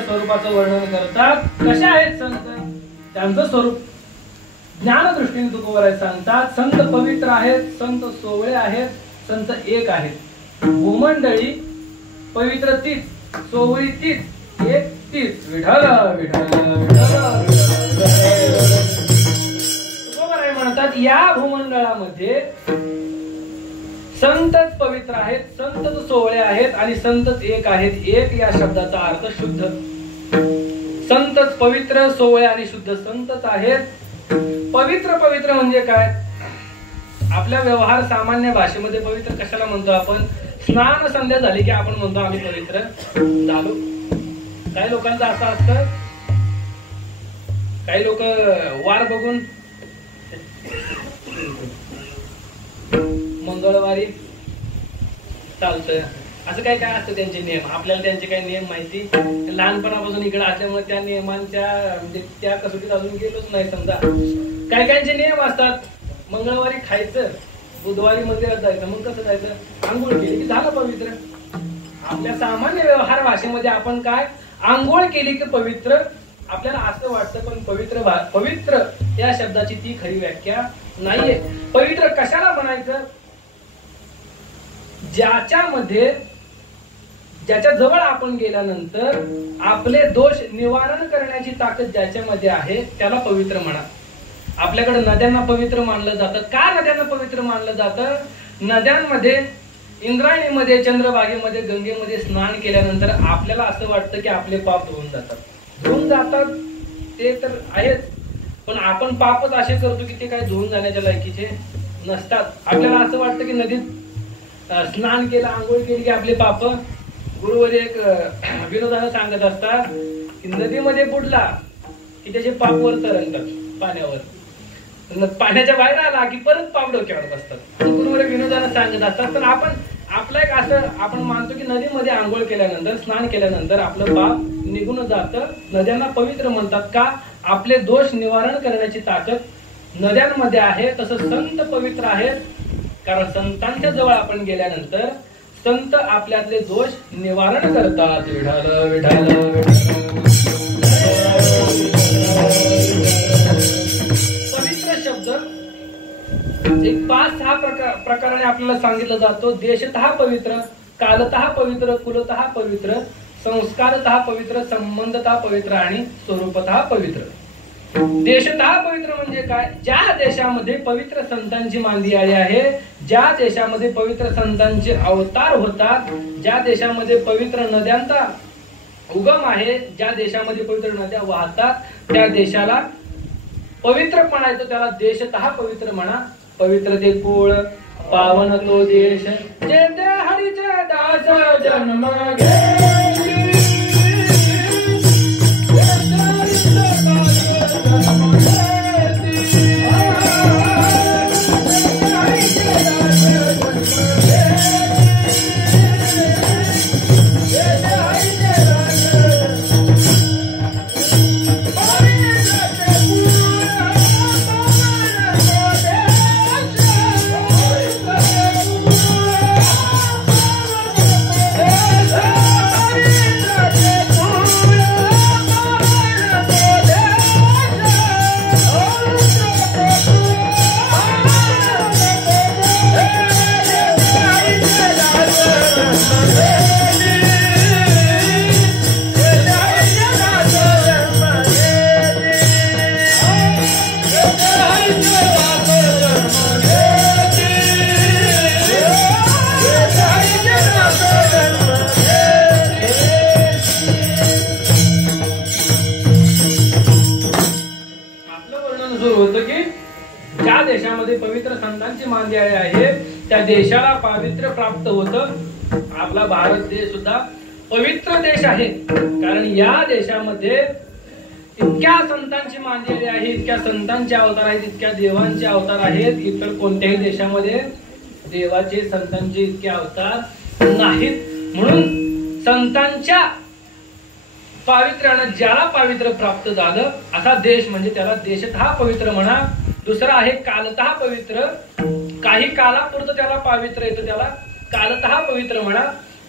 स्वरूपाचं वर्णन करतात. कशा आहेत संत, त्यांचं स्वरूप ज्ञानदृष्टीने तुकोबाराय सांगतात. संत पवित्र आहेत, संत सोवळे आहेत, संत एक आहेत. भूमंडळी पवित्र तीच, सोवळी तीच, एक तीच. विठ्ठल विठ्ठल तुकोबाराय म्हणतात या भूमंडळामध्ये संतच पवित्र आहेत, संतच सोहळे आहेत आणि संतच एक आहेत. एक या शब्दाचा अर्थ शुद्ध. संतच पवित्र, सोहळे आणि शुद्ध संतच आहेत. पवित्र पवित्र म्हणजे काय? आपल्या व्यवहार सामान्य भाषेमध्ये पवित्र कशाला म्हणतो आपण? स्नान संध्या झाली की आपण म्हणतो आम्ही पवित्र झालो. काही लोकांचं असं असतं, काही लोक वार बघून मंगळवारी चालतंय असं काय काय असतं त्यांचे नियम. आपल्याला त्यांचे काही नियम माहिती लहानपणापासून इकडे असल्यामुळे त्या नियमांच्या म्हणजे त्या कसोटीत अजून गेलोच नाही. समजा काय कायचे नियम असतात. मंगळवारी खायचं, बुधवारी मंदिरात जायचं. मग कसं जायचं? आंघोळ केली की झालं पवित्र. आपल्या सामान्य व्यवहार भाषेमध्ये आपण काय, आंघोळ केली की पवित्र आपल्याला असं वाटतं. पण पवित्र या शब्दाची ती खरी व्याख्या नाहीये. पवित्र कशाला म्हणायचं? ज्याच्या जवळ आपण गेल्यानंतर आपले दोष निवारण करण्याची ताकद ज्याच्यामध्ये आहे त्याला पवित्र म्हणा. आपल्याकडे नद्यांना पवित्र मानलं जातं. का नद्यांना पवित्र मानलं जातं? नद्यांमध्ये, इंद्रायणीमध्ये, चंद्रभागेमध्ये, गंगेमध्ये स्नान केल्यानंतर आपल्याला असं वाटतं की आपले पाप धुवून जातात. ते तर आहेच, पण आपण पापच असे करतो की ते काय धुवून जाण्याच्या लायकीचे नसतात. आपल्याला असं वाटतं की नदीत स्नान केलं, आंघोळ केली की आपले पाप. गुरुवर एक विनोदानं सांगत असतात की नदीमध्ये बुडला की त्याचे पाप वर तरंगतात पाण्यावर, पाण्याच्या बाहेर आला की परत पाप डोक्यावर बसतात. गुरुवर विनोदानं सांगत असतात. पण आपलं एक असं आपण मानतो की नदीमध्ये आंघोळ केल्यानंतर, स्नान केल्यानंतर आपलं पाप निघून जातं. नद्यांना पवित्र म्हणतात का? आपले दोष निवारण करण्याची ताकद नद्यांमध्ये आहे. तसं संत पवित्र आहेत कारण संतांच्या जवळ आपण गेल्यानंतर संत आपल्यातले दोष निवारण करतात. विठाल विठाल पवित्र शब्द एक 5-6 प्रकाराने आपल्याला सांगितलं जातो. देशतः पवित्र, कालतः पवित्र, कुलतः पवित्र, संस्कारतः पवित्र, संबंधतः पवित्र आणि स्वरूपतः पवित्र. देशतः पवित्र म्हणजे काय? ज्या देशामध्ये पवित्र संतांची मांदियाळी आहे, ज्या देशामध्ये पवित्र संतांचे अवतार होतात, ज्या देशामध्ये पवित्र नद्यांचा उगम आहे, ज्या देशामध्ये पवित्र नद्या वाहतात, त्या देशाला पवित्र म्हणायचं. त्याला देशतः पवित्र म्हणा. पवित्र ते कुळ, पावन तो देश, जेथे हरीचे दास जन्म घे. पवित्र संतांची मांदियाळी आहे त्या देशाला पावित्र्य प्राप्त होतं. आपला भारत देश सुद्धा पवित्र देश आहे कारण या देशामध्ये इतक्या संतांची मांदियाळी आहे, इतक्या संतांचे अवतार आहेत, इतक्या देवांचे अवतार आहेत. इतर कोणत्याही देशामध्ये देवाचे, संतांचे इतके अवतार नाहीत. म्हणून संतांच्या पावित्र्यानं ज्याला पावित्र्य प्राप्त झालं असा देश म्हणजे त्याला देशतः पवित्र म्हणा. दुसरा आहे कालतः पवित्र. काही कालापुरतं त्याला पावित्र्य येतं, त्याला कालतः पवित्र म्हणा.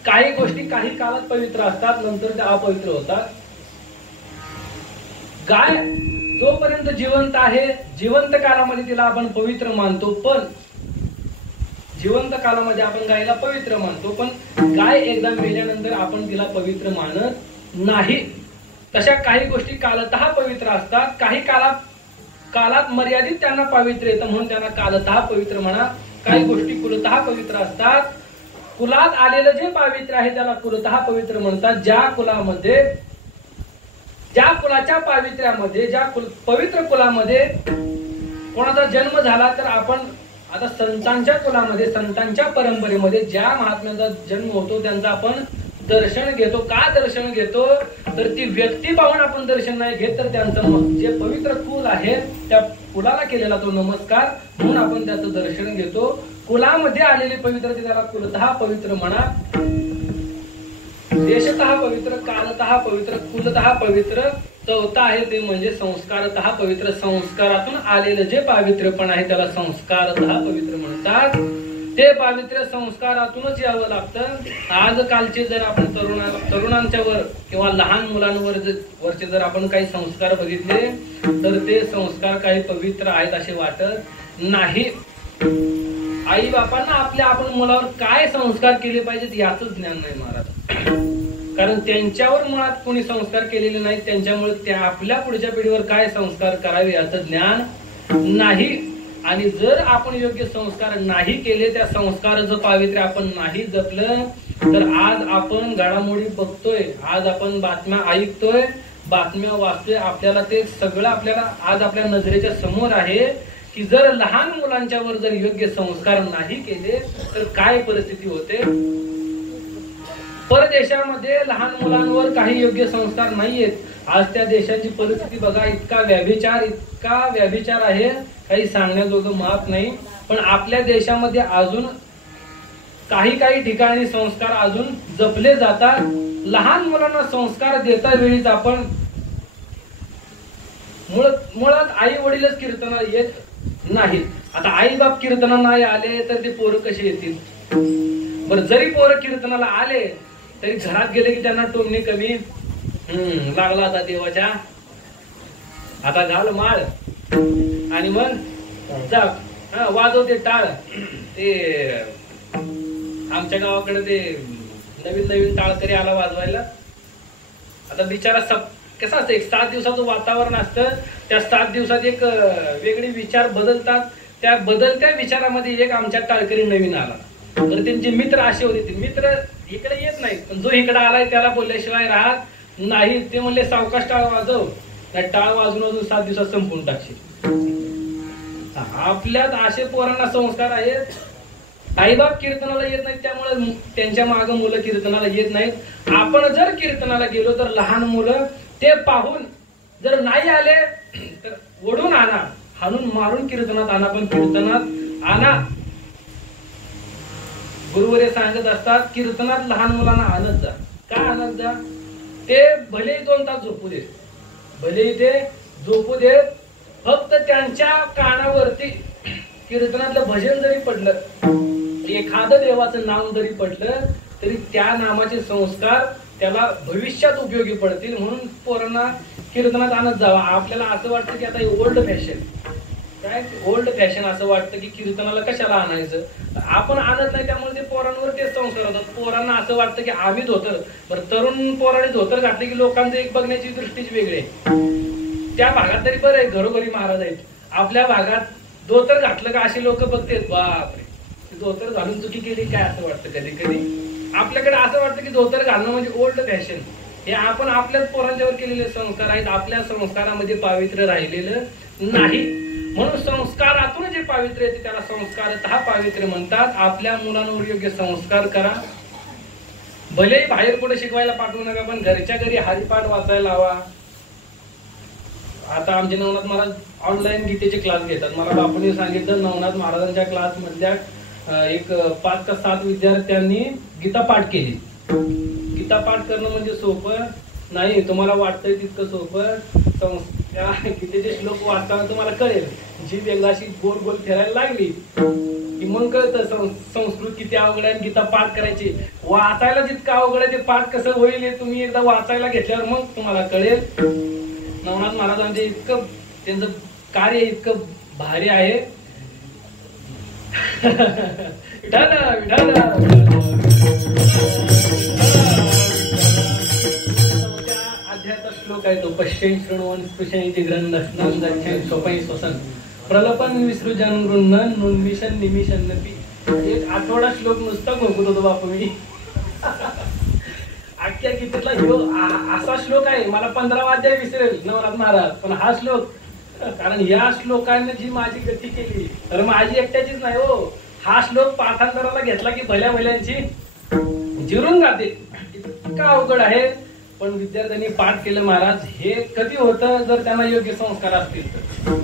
काही गोष्टी काही काळात पवित्र असतात, नंतर त्या अपवित्र होतात. गाय जोपर्यंत जिवंत आहे, जिवंत कालामध्ये तिला आपण पवित्र मानतो. पण जिवंत कालामध्ये आपण गायला पवित्र मानतो, पण गाय एकदा मेल्यानंतर आपण तिला पवित्र मानत नाही. तशा काही गोष्टी कालतः पवित्र असतात, काही कालात मर्यादित त्यांना पावित्र्य येतं म्हणून त्यांना कालतः पवित्र म्हणा. काही गोष्टी कुलतः पवित्र असतात. कुलात आलेलं जे पावित्र्य आहे त्याला कुलतः पवित्र म्हणतात. ज्या कुलाच्या पावित्र्यामध्ये, ज्या पवित्र कुलामध्ये कोणाचा जन्म झाला, तर आपण आता संतांच्या कुलामध्ये, संतांच्या परंपरेमध्ये ज्या महात्म्याचा जन्म होतो त्यांचा आपण दर्शन घेतो. का दर्शन घेतो? तर ती व्यक्ती पाहून आपण दर्शन नाही घेत, तर त्यांचं जे पवित्र कुल आहे त्या कुलाला केलेला तो नमस्कार म्हणून आपण त्याचं दर्शन घेतो. कुलामध्ये आलेले पवित्र त्याला कुलतः पवित्र म्हणा. देशतः पवित्र, कालतः पवित्र, कुलतः पवित्र. चौथा आहे ते म्हणजे संस्कारतः पवित्र. संस्कारातून आलेलं जे पावित्र्यपण आहे त्याला संस्कारतः पवित्र म्हणतात. ते पावित्र्य संस्कारातूनच यावं लागतं. आजकालचे जर आपण तरुणांच्यावर किंवा लहान मुलांवर वरचे जर आपण काही संस्कार बघितले तर ते संस्कार काही पवित्र आहेत असे वाटत नाही. आई बापांना आपण मुलावर काय संस्कार केले पाहिजेत याच ज्ञान नाही महाराज. कारण त्यांच्यावर मुळात कोणी संस्कार केलेले नाहीत, त्यांच्यामुळे त्या आपल्या पुढच्या पिढीवर काय संस्कार करावे याचं ज्ञान नाही. आणि जर आपण योग्य संस्कार नाही केले, त्या संस्काराचं पावित्र्य आपण नाही जपलं, तर आज आपण घडामोडी बघतोय, आज आपण बातम्या ऐकतोय, बातम्या वाचतोय, आपल्याला ते सगळं आज आपल्या नजरेच्या समोर आहे की जर लहान मुलांच्यावर जर योग्य संस्कार नाही केले तर काय परिस्थिती होते. परदेशामध्ये लहान मुलांवर काही योग्य संस्कार नाहीयेत. आज त्या देशाची परिस्थिती बघा, इतका व्याभिचार आहे, काही सांगण्याजोगं माप नाही. पण आपल्या देशामध्ये अजून काही ठिकाणी संस्कार अजून जपले जातात. लहान मुलांना संस्कार देता वेळीच आपण मुळात आई वडीलच कीर्तनाला येत नाहीत. आता आई बाप कीर्तनाला नाही आले तर ते पोरं कसे येतील? बरं, जरी पोरं कीर्तनाला आले तरी घरात गेले की त्यांना टोमणे कमी. लागला आता देवाच्या, आता घाल माळ आणि मग जा वाजवते टाळ. ते आमच्या गावाकडे ते नवीन टाळकरी आला वाजवायला. आता बिचारा कसं असतं, एक 7 दिवसाचं वातावरण असतं, त्या 7 दिवसात एक वेगळे विचार बदलतात. त्या बदलत्या विचारामध्ये एक आमच्या टाळकरी नवीन आला. तर त्यांचे मित्र असे होते, ते मित्र इकडे येत नाहीत, पण जो इकडे आलाय त्याला बोलल्याशिवाय राहत नाही. ते म्हणले सावकाश टाळ वाजव, त्या टाळ वाजून 7 दिवसात संपून टाकशील. आपल्यात असे पोरांना संस्कार आहेत. आईबाप कीर्तनाला येत नाहीत, त्यामुळे त्यांच्या मागे मुलं कीर्तनाला येत नाहीत. आपण जर कीर्तनाला गेलो तर लहान मुलं ते पाहून जर नाही आले तर ओढून आणा, हाणून मारून कीर्तनात आणा, पण कीर्तनात आणा. गुरुवरे सांगत असतात कीर्तनात लहान मुलांना आणत जा. का आणत जा? ते भले 2 तास झोपू देत, भले ते झोपू देत, फक्त त्यांच्या कानावरती कीर्तनातलं भजन जरी पडलं, एखादं देवाचं नाव जरी पडलं, तरी त्या नामाचे संस्कार त्याला भविष्यात उपयोगी पडतील. म्हणून पोरांना कीर्तनात आणत जावा. आपल्याला असं वाटतं की आता ओल्ड फॅशन असं वाटतं की कीर्तनाला कशाला आणायचं, आपण आणत नाही, त्यामुळे ते पोरांवर तेच संस्कार होतात. पोरांना असं वाटतं की आम्ही धोतर, बरं तरुण पोराने धोतर घातले की लोकांचं एक बघण्याची दृष्टीच वेगळी आहे. त्या भागात तरी बरं आहे, घरोघरी महाराज आहेत. आपल्या भागात धोतर घातलं का असे लोक बघतेत, बापरे धोतर घालून चुकी केली काय असं वाटतं कधी कधी. आपल्याकडे असं वाटतं की धोतर घालणं म्हणजे ओल्ड फॅशन. हे आपण आपल्याच पोरांच्यावर केलेले संस्कार आहेत, आपल्या संस्कारामध्ये पावित्र्य राहिलेलं नाही. म्हणून संस्कारातून जे पावित्र्य येते त्याला संस्कारतः पावित्र्य म्हणतात. आपल्या मुलांवर योग्य संस्कार करा. भलेही बाहेर कुठे शिकवायला पाठवू नका, पण घरच्या घरी हरिपाठ वाचायला लावा. आता आमचे नवनाथ महाराज ऑनलाईन गीतेचे क्लास घेतात. मला बापूंनी सांगितलं नवनाथ महाराजांच्या क्लास मधल्या एक 5 का 7 विद्यार्थ्यांनी गीता पाठ केली. गीता पाठ करणं म्हणजे सोपं नाही, तुम्हाला वाटतंय तितकं सोपं. गीतेचे श्लोक वाचताना तुम्हाला कळेल, जीभ एकदाशी गोल गोल फिरायला लागली की मग कळतं संस्कृत किती अवघड आहे. गीता पाठ करायची, वाचायला जितकं अवघड आहे ते पाठ कसं होईल हे तुम्ही एकदा वाचायला घेतल्यावर मग तुम्हाला कळेल. नवनाथ महाराजांचे इतकं त्यांचं कार्य इतकं भारी आहे. अध्यायाचा श्लोक आहे तो, पश्चिम शृण्वन् स्पृशन्ति ग्रंथस्नान दर्शन स्वपै स्वसन प्रलपन विसृजन गृहण नुन्मिशन निमिशन नपी. एक आठवडा श्लोक नुसता घोकत होतो बापू मी. अख्ख्या गीतेतला ह्यो असा श्लोक आहे, मला 15 अध्याय विसरेल नवनाथ महाराज, पण हा श्लोक, कारण या श्लोकाने जी माझी गती केली तर माझी एकट्याचीच नाही हो. हा श्लोक पाठांतराला घेतला की भल्या भल्यांची जिरून जाते, इतका अवघड आहे. पण विद्यार्थ्यांनी पाठ केलं महाराज, हे कधी होतं जर त्यांना योग्य संस्कार असतील तर.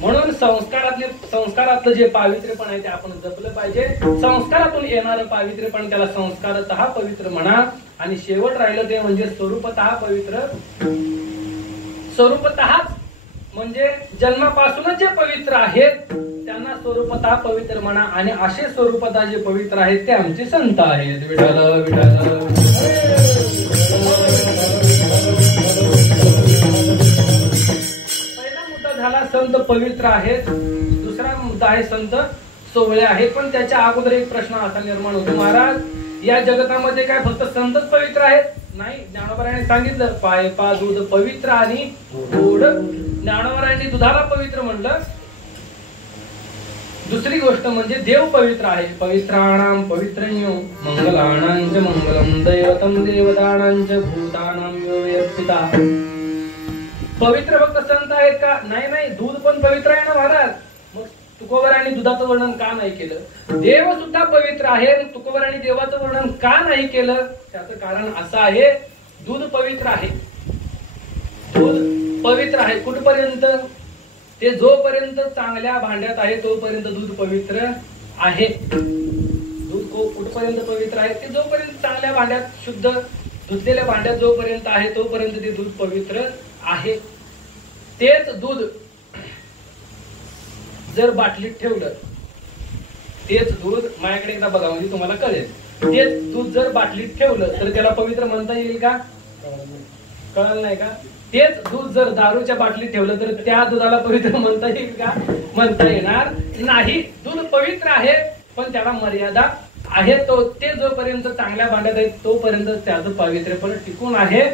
म्हणून संस्कारातलं जे पावित्र्यपण आहे ते आपण जपलं पाहिजे. संस्कारातून येणारं पावित्र्यपण त्याला संस्कारतः पवित्र म्हणा. आणि शेवट राहिलं ते म्हणजे स्वरूपतः पवित्र. स्वरूपतःच म्हणजे जन्मापासूनच जे पवित्र आहेत त्यांना स्वरूपतः पवित्र म्हणा. आणि असे स्वरूपतः जे पवित्र आहेत ते आमचे संत आहेत. विठ्ठल विठ्ठल. पहिला मुद्दा झाला संत पवित्र आहेत. दुसरा मुद्दा आहे संत सोवळे आहेत. पण त्याच्या अगोदर एक प्रश्न असा निर्माण होतो, महाराज या जगतामध्ये काय फक्त संतच पवित्र आहेत? नाही, ज्ञानोबारायांनी सांगितलं पाय पा दूध पवित्र आणि गोड. ज्ञानोबारायांनी दुधाला पवित्र म्हणलं. दुसरी गोष्ट म्हणजे देव पवित्र आहे. पवित्राणाम पवित्रण्यो मंगलाणांच मंगलम दैवतम देवताणांच भूतानां व्यवस्थिता. पवित्र फक्त संत आहेत का? नाही नाही, दूध पण पवित्र आहे ना महाराज. मग तुकोबारायांनी दुधाचं वर्णन का नाही केलं? देव सुद्धा पवित्र आहे, तुकोबारायांनी देवाचं वर्णन का नाही केलं? त्याचं कारण असं आहे, दूध पवित्र आहे. दूध पवित्र आहे कुठपर्यंत? ते जोपर्यंत चांगल्या भांड्यात आहे तोपर्यंत दूध पवित्र आहे. दूध कुठपर्यंत पवित्र आहे? ते जोपर्यंत चांगल्या भांड्यात, शुद्ध धुतलेल्या भांड्यात जोपर्यंत आहे तोपर्यंत ते दूध पवित्र आहे. तेच दूध जर बाटलीत ठेवलं, तेच दूध, माझ्याकडे एकदा बघा म्हणजे तुम्हाला कळेल. तेच दूध जर बाटलीत ठेवलं तर त्याला पवित्र म्हणता येईल का? कळलं नाही का? तेच दूध जर दारूच्या बाटलीत ठेवलं तर त्या दुधाला पवित्र म्हणता येईल का? म्हणता येणार नाही. दूध पवित्र आहे पण त्याला मर्यादा आहे. तो ते जोपर्यंत चांगल्या भांड्यात आहे तोपर्यंत त्याचं पवित्रपण टिकून आहे.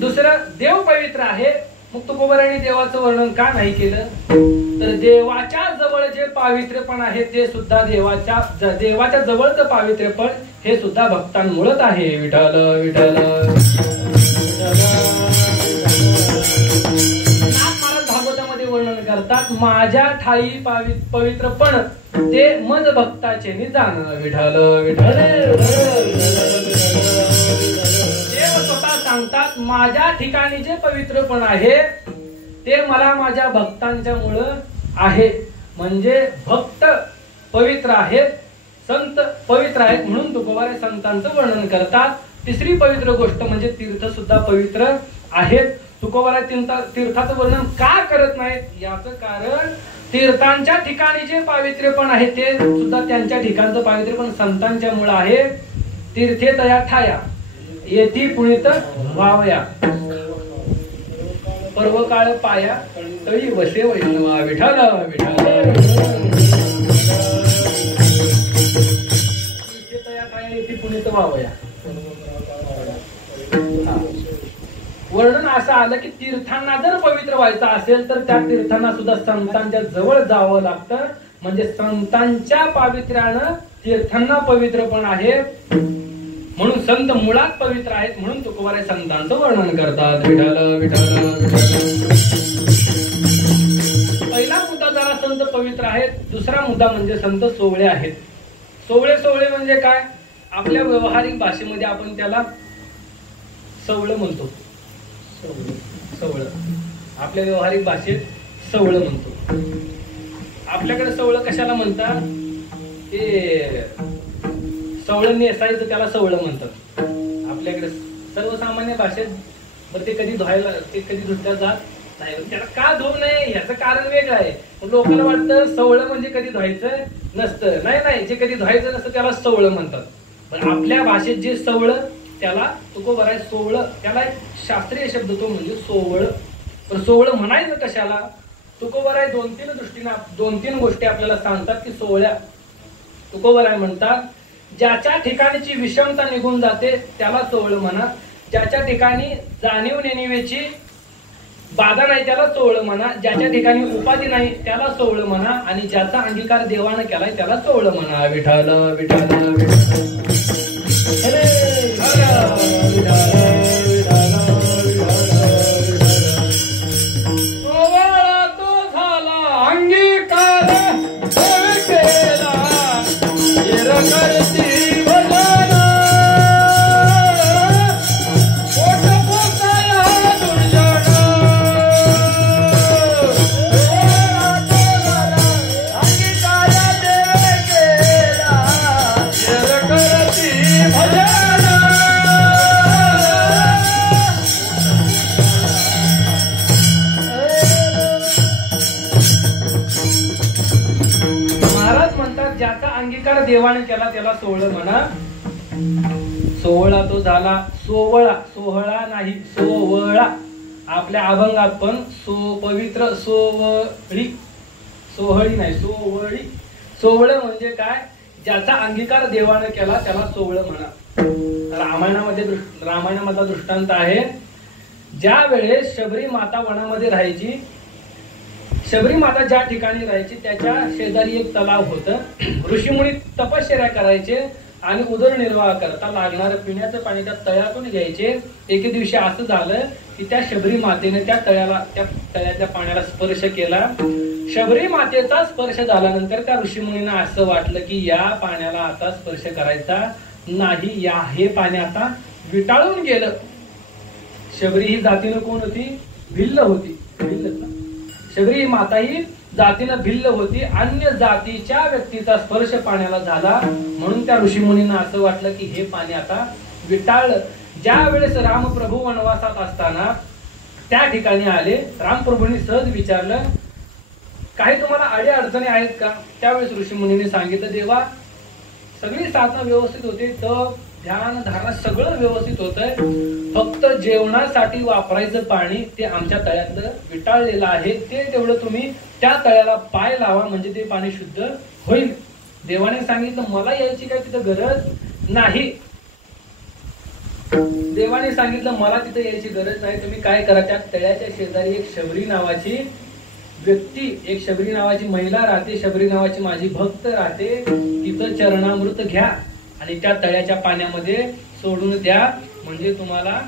दुसरं, देव पवित्र आहे. मग तुकोबारायांनी देवाचं वर्णन का नाही केलं? तर देवाच्या जवळ जे पावित्र्यपण आहे ते सुद्धा देवाच्या जवळचं पावित्र्यपण हे सुद्धा भक्तांमुळेच आहे. विठ्ठल विठ्ठल. महाराज भागवतामध्ये वर्णन करतात, माझ्या ठाई पवित्रपण ते मज भक्ताचे निजान. विठ्ठल विठ्ठल. देव स्वतः सांगतात, माझ्या ठिकाणी जे पवित्रपण आहे ते मला माझ्या भक्तांच्या मुळे आहे. म्हणजे भक्त पवित्र आहेत, संत पवित्र आहेत, म्हणून तुकोबाराय संतांचं वर्णन करतात. तिसरी पवित्र गोष्ट म्हणजे तीर्थ सुद्धा पवित्र आहेत. तुकोबाराय तीर्थाचं वर्णन का करत नाहीत? याचं कारण तीर्थांच्या ठिकाणी जे पावित्र्यपण आहे ते सुद्धा त्यांच्या ठिकाणचं पावित्र्यपण संतांच्या मुळे आहे. तीर्थे तया ठाया येथी पुणित व्हावया, पर्व काळ पाया तळी वसे वैष्णवा. विठ्ठल विठ्ठल. तीर्थे तया ठाया येथी पुणित व्हावया. वर्णन असं आलं की तीर्थांना जर पवित्र व्हायचं असेल तर त्या तीर्थांना सुद्धा संतांच्या जवळ जावं लागतं. म्हणजे संतांच्या पावित्र्यानं तीर्थांना पवित्रपण आहे. म्हणून संत मुळात पवित्र आहेत. म्हणून तुकोबाराय संतांचं वर्णन करतात. विठ्ठल विठ्ठल. पहिला मुद्दा जरा संत पवित्र आहेत. दुसरा मुद्दा म्हणजे संत सोवळे आहेत. सोवळे म्हणजे काय? आपल्या व्यवहारिक भाषेमध्ये आपण त्याला सवळं म्हणतो. सवळं आपल्या व्यवहारिक भाषेत सवळं म्हणतो. आपल्याकडे सवळं कशाला म्हणतात? ते सवळं नेसायचं त्याला सवळं म्हणतात आपल्याकडे सर्वसामान्य भाषेत. बरं, ते कधी धुवायला, ते कधी धुतल्या जात नाही. त्याला का धुवू नये याचं कारण वेगळं आहे. लोकांना वाटतं सवळं म्हणजे कधी धुवायचं नसतं. नाही, जे कधी धुवायचं नसतं त्याला सवळं म्हणतात. पण आपल्या भाषेत जे सवळं त्याला तुकोबाराय सोवळं, त्याला एक शास्त्रीय शब्द तो म्हणजे सोवळं. पण सोवळं म्हणायचं कशाला? तुकोबाराय दोन तीन गोष्टी आपल्याला सांगतात की सोवळ्या. तुकोबाराय म्हणतात, ज्याच्या ठिकाणची विषमता निघून जाते त्याला सोवळं म्हणा. ज्याच्या ठिकाणी जाणीव नेणीवेची बाधा नाही त्याला सोहळ म्हणा, ज्याच्या ठिकाणी उपाधी नाही त्याला सोहळ म्हणा, आणि ज्याचा अंगीकार देवानं केलाय त्याला सोहळ म्हणा. विठ्ठल विठ्ठल हरे सोहळा तो झाला अंगीकार केला करती ज्याचा अंगीकार देवाने केला त्याला सोहळ म्हणा. सोहळा तो झाला सोवळा, सोहळा नाही सोवळा. आपल्या अभंगात पण पवित्र सोवळी, सोहळी नाही सोवळी. सोहळ म्हणजे काय? ज्याचा अंगीकार देवाने केला त्याला सोहळ म्हणा. रामायणामधला दृष्टांत आहे. ज्या वेळेस शबरी माता वनामध्ये राहायची, शबरी माता ज्या ठिकाणी राहायची त्याच्या शेजारी एक तलाव होतं. ऋषीमुनी तपश्चर्या करायचे आणि उदरनिर्वाह करता लागणारं पिण्याचं पाणी त्या तळ्यातून घ्यायचे. एके दिवशी असं झालं की त्या शबरी मातेने त्या तळ्याच्या पाण्याला स्पर्श केला. शबरी मातेचा स्पर्श झाल्यानंतर त्या ऋषीमुनींना असं वाटलं की या पाण्याला आता स्पर्श करायचा नाही, हे पाणी आता विटाळून गेलं. शबरी ही जातीनं कोण होती? भिल्ल होती. शबरी ही माता ही जातीनं भिल्ल होती. अन्य जातीच्या व्यक्तीचा स्पर्श पाण्याला झाला म्हणून त्या ऋषीमुनींना असं वाटलं की हे पाणी आता विटाळलं. ज्या वेळेस रामप्रभू वनवासात असताना त्या ठिकाणी आले. रामप्रभूंनी सहज विचारलं काही तुम्हाला अडी अडचणी आहेत का? त्यावेळेस ऋषीमुनींनी सांगितलं देवा सगळी साधनं व्यवस्थित होते, तप ध्यान धारणा सगळं व्यवस्थित होतंय, फक्त जेवणासाठी वापरायचं पाणी ते आमच्या तळ्यातलं विटाळलेलं आहे, ते तेवढं तुम्ही त्या तळ्याला पाय लावा म्हणजे ते पाणी शुद्ध होईल. देवाने सांगितलं मला यायची काय तिथं गरज नाही. देवाने सांगितलं मला तिथं यायची गरज नाही. तुम्ही काय करा, त्या तळ्याच्या शेजारी एक शबरी नावाची व्यक्ती, एक शबरी नावाची महिला राहते, शबरी नावाची माझी भक्त राहते, तिथं चरणामृत घ्या आणि त्या तळ्याच्या पाण्यामध्ये सोडून द्या म्हणजे तुम्हाला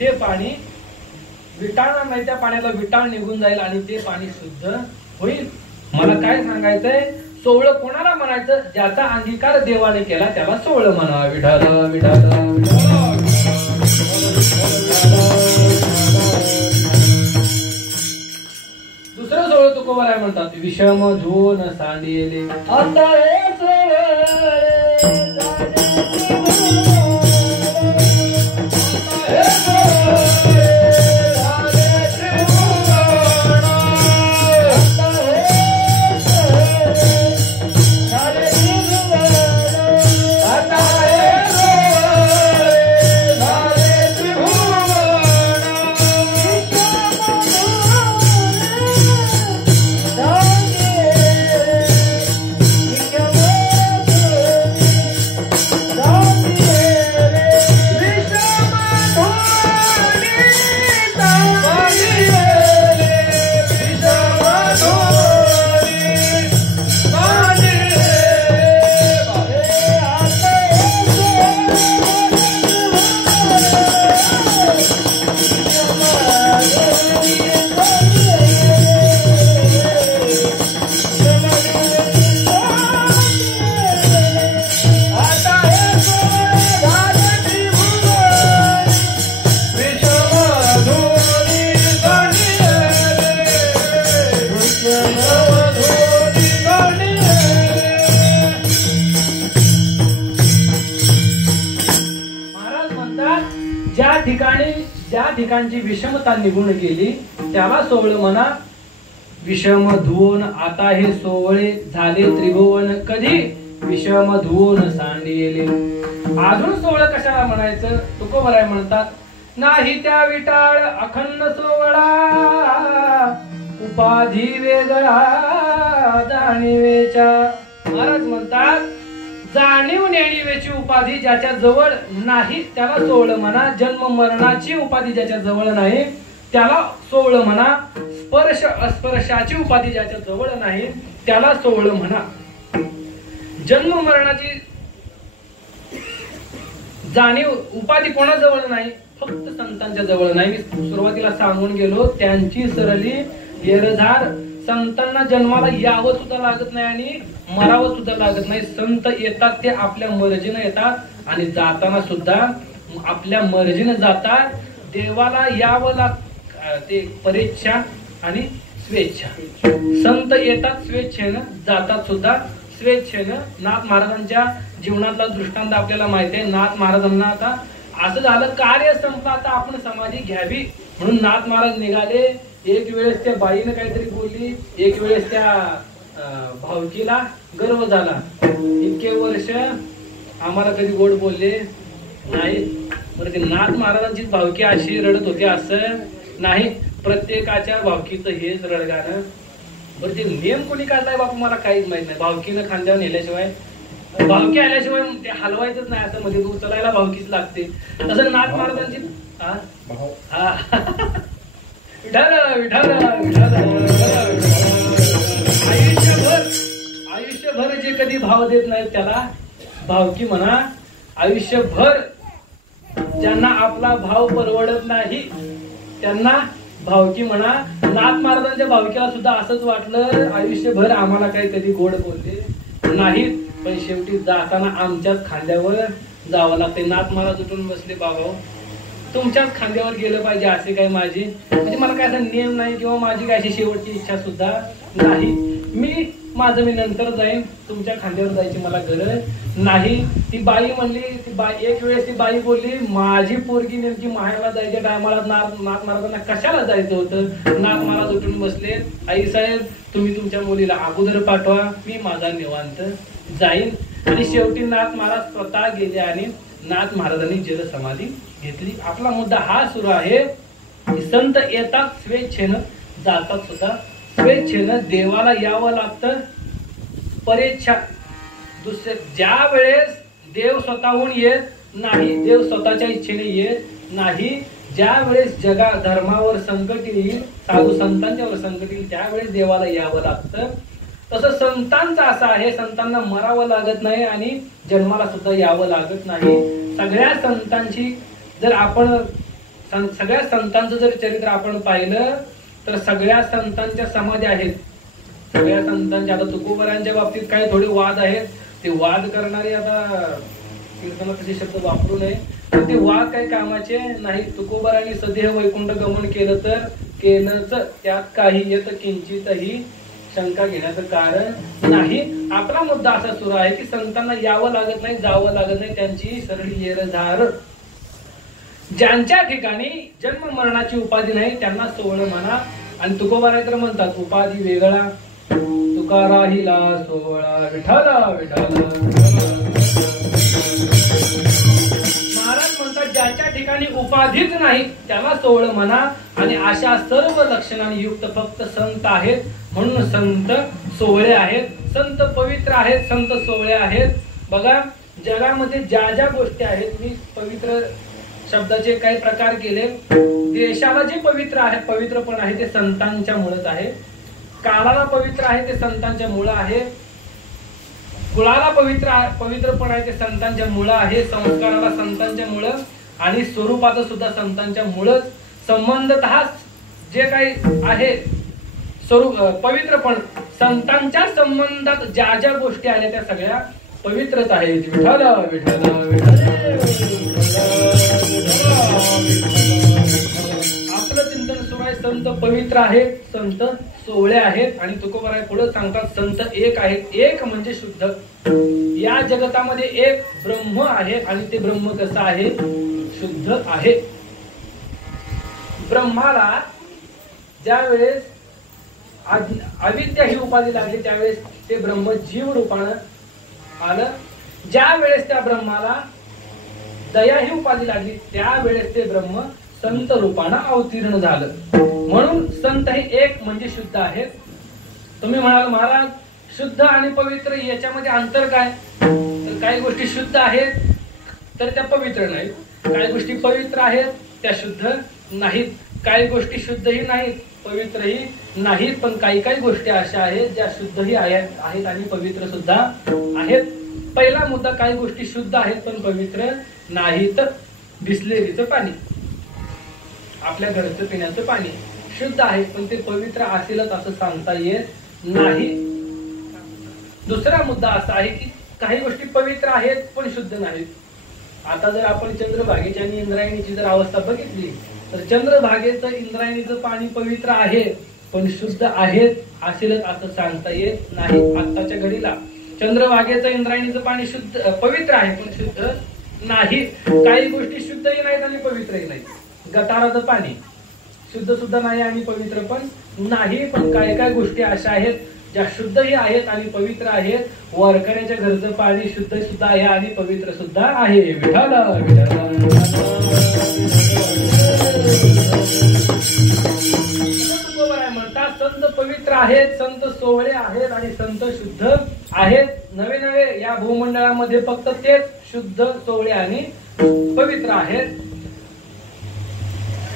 ते पाणी विटाळणार नाही, त्या पाण्याला विटाळ निघून जाईल आणि ते पाणी शुद्ध होईल. मला काय सांगायचंय, सोहळ कोणाला म्हणायचं? ज्याचा अंगीकार देवाने केला त्याला सोहळ म्हणा. विठाल विठाल दुसरं सोहळ तुकोबर आहे म्हणतात विषम धुवन सांडिले. आता ज्या ठिकाणची विषमता निघून गेली त्याला सोहळ म्हणा. विषम धुवन आता हे सोहळे झाले त्रिभुवन, कधी विषम धुवन सांडिले. अजून सोहळ कशाला म्हणायचं? तुकोबराय म्हणतात नाही त्या विटाळ अखंड सोहळा, उपाधी वेगळा जाणीवेच्या. महाराज म्हणतात जाणीव नेणीवेची उपाधी ज्याच्या जवळ नाही त्याला सोहळ म्हणा. जन्म मरणाची उपाधी ज्याच्या जवळ नाही त्याला सोवळं म्हणा. स्पर्श अस्पर्शाची उपाधी ज्याच्या जवळ नाही त्याला सोवळं म्हणा. जन्म मरणाची जाणीव उपाधी कोणाजवळ नाही, फक्त संतांच्या जवळ नाही. मी सुरुवातीला सांगून गेलो, त्यांची सरली येरझार. संतांना जन्माला यावं सुद्धा लागत नाही आणि मरावं सुद्धा लागत नाही. संत येतात ते आपल्या मर्जीने येतात आणि जाताना सुद्धा आपल्या मर्जीने जातात. देवाला यावं ते परीक्षा आणि स्वेच्छा. संत येतात स्वेच्छेनं, जातात सुद्धा स्वेच्छेनं. नाथ महाराजांच्या जीवनातला दृष्टांत आपल्याला माहिती आहे. नाथ महाराजांना आता असं झालं, कार्य संपलं, आता आपण समाधी घ्यावी म्हणून नाथ महाराज निघाले. एक वेळेस त्या बाईने काहीतरी बोलली, एक वेळेस त्या भावकीला गर्व झाला. इतके वर्ष आम्हाला कधी गोड बोलले नाही. बरं, ते नाथ महाराजांची भावकी अशी रडत होती असं नाही, प्रत्येकाच्या भावकीचं हेच रडगाणं. बरं, ते नेम कोणी काढलाय बापू मला काहीच माहित नाही. भावकीनं खांद्यावर नेल्याशिवाय, भावकी आल्याशिवाय ते हलवायचंच नाही. असं मध्ये उचलायला भावकीच लागते. तसं नाथ महाराजांची आयुष्यभर जे कधी भाव देत नाहीत त्याला भावकी म्हणा. आयुष्यभर ज्यांना आपला भाव परवडत नाही त्यांना भावकी म्हणा. नाथ महाराजांच्या भावकीला सुद्धा असंच वाटलं, आयुष्यभर आम्हाला काही कधी गोड बोलले नाहीत, पण शेवटी जाताना आमच्याच खांद्यावर जावं लागते. नाथ महाराज उठून बसले, बाबा तुमच्याच खांद्यावर गेलं पाहिजे असे काय माझी, म्हणजे मला काय असा नियम नाही किंवा माझी काय अशी शेवटची इच्छा सुद्धा नाही. मी नंतर जाईन, तुमच्या खांद्यावर जायची मला गरज नाही. ती बाई म्हणली, एक वेळेस ती बाई बोलली, माझी पोरगी नेमकी माहेरला जायच्या टायमाला नाथ महाराजांना कशाला जायचं होतं. नाथ महाराज उठून बसले, आई साहेब तुम्ही तुमच्या मुलीला अगोदर पाठवा, मी माझा निवांत जाईन. आणि शेवटी नाथ महाराज स्वतः गेले आणि नाथ महाराजांनी जल समाधी घेतली. आपला मुद्दा हा सुरू आहे की संत येतात स्वेच्छेनं, जातात सुद्धा स्वेच्छेनं. देवाला यावं लागतं परेच्छा. ज्या वेळेस देव स्वतःहून येत नाही, देव स्वतःच्या इच्छेने येत नाही, ज्या वेळेस जगा धर्मावर संकट येईल, साधू संतांच्यावर संकट येईल, त्यावेळेस देवाला यावं लागतं. तसं संतांचं असं आहे, संतांना मरावं लागत नाही आणि जन्माला सुद्धा यावं लागत नाही. सगळ्या संतांची जर आपण सगळ्या संतांचं जर चरित्र आपण पाहिलं तर सगळ्या संतांच्या समाधी आहेत. सगळ्या संतांच्या, आता तुकोबारांच्या बाबतीत काही थोडे वाद आहेत, ते वाद करणारे आता कीर्तनात तसे शब्द वापरू नये, पण ते वाद काही कामाचे नाही. तुकोबारांनी सदेह वैकुंठ गमन केलं तर केलंच, त्यात काही येत किंचितही शंका घेण्याचं कारण नाही. आपला मुद्दा असा सुरू आहे की संतांना यावं लागत नाही, जावं लागत नाही, त्यांची सरळी येरझार. ज्यांच्या ठिकाणी जन्म मरणाची उपाधी नाही त्यांना सोवळं म्हणा. आणि तुकोबाराय तर म्हणतात, उपाधी वेगळा तुका राहिला सोवळा, विठाला विठाला. महाराज म्हणतात, ज्याच्या ठिकाणी उपाधीच नाही त्याला सोवळं म्हणा. आणि अशा सर्व लक्षणांनी युक्त फक्त संत आहेत म्हणून संत सोवळे आहेत. संत पवित्र आहेत, संत सोवळे आहेत. बघा, जगामध्ये ज्या ज्या गोष्टी आहेत, मी पवित्र शब्दाचे काही प्रकार केले. देशाला जे पवित्र आहे, पवित्रपण आहे ते संतांच्या मुळेच आहे. काळाला पवित्र आहे ते संतांच्या मुळे आहे. कुळाला पवित्रपण आहे ते संतांच्या मुळे आहे. संस्काराला संतांच्या मुळे आणि स्वरूपाचं सुद्धा संतांच्या मुळेच. संबंधतः जे काही आहे स्वरूप पवित्रपण, संतांच्या संबंधात ज्या ज्या गोष्टी आल्या त्या सगळ्या पवित्रच आहेत. विठ्ठल विठ्ठल आपलं चिंतन सुरू आहे. संत पवित्र आहेत, संत सोवळे आहेत. आणि तुकोबाराय पुढे सांगतात, संत एक आहेत. एक म्हणजे शुद्ध. या जगतामध्ये एक ब्रह्म आहे आणि ते ब्रह्म कसं आहे, शुद्ध आहे. ब्रह्माला ज्या वेळेस अविद्या ही उपाधी लागली त्यावेळेस ते ब्रह्म जीव रूपानं आलं. ज्या वेळेस त्या ब्रह्माला दया ही उपाधी लागली त्यावेळेस ते ब्रह्म संत रूपानं अवतीर्ण झालं. म्हणून संत हे एक म्हणजे शुद्ध आहेत. तुम्ही म्हणाल महाराज शुद्ध आणि पवित्र याच्यामध्ये अंतर काय, तर काही गोष्टी शुद्ध आहेत तर त्या पवित्र नाहीत, काही गोष्टी पवित्र आहेत त्या शुद्ध नाहीत. काही गोष्टी शुद्धही नाहीत, पवित्रही नाहीत, पण काही काही गोष्टी अशा आहेत ज्या शुद्धही आहेत आणि पवित्र सुद्धा आहेत. पहिला मुद्दा, काही गोष्टी शुद्ध आहेत पण पवित्र नाहीत. बिसलेरीचं पाणी, आपल्या घरचं पिण्याचं पाणी शुद्ध आहे पण ते पवित्र असेलच असं सांगता येत नाही. दुसरा मुद्दा असा आहे की काही गोष्टी पवित्र आहेत पण शुद्ध नाहीत. आता जर आपण चंद्रभागेची आणि इंद्रायणीची जर अवस्था बघितली तर चंद्रभागेचं इंद्रायणीचं पाणी पवित्र आहे पण शुद्ध आहेत असेलच असं सांगता येत नाही. आताच्या घडीला चंद्रभागेचं इंद्रायणीचं पाणी शुद्ध पवित्र आहे पण शुद्ध नाही. काही गोष्टी शुद्धही नाहीत आणि पवित्रही नाहीत. गटाराचं पाणी शुद्ध सुद्धा नाही आणि पवित्र पण नाही, पण काय काय गोष्टी अशा आहेत ज्या शुद्धही आहेत आणि पवित्र आहेत. वारकऱ्याच्या घरचं पाणी शुद्ध सुद्धा आहे आणि पवित्र सुद्धा आहे. विठ्ठल म्हणतात संत पवित्र आहेत, संत सोहळे आहेत आणि संत शुद्ध आहेत. नवे नवे या भूमंडळामध्ये फक्त तेच शुद्ध, सोहळे आणि पवित्र आहेत.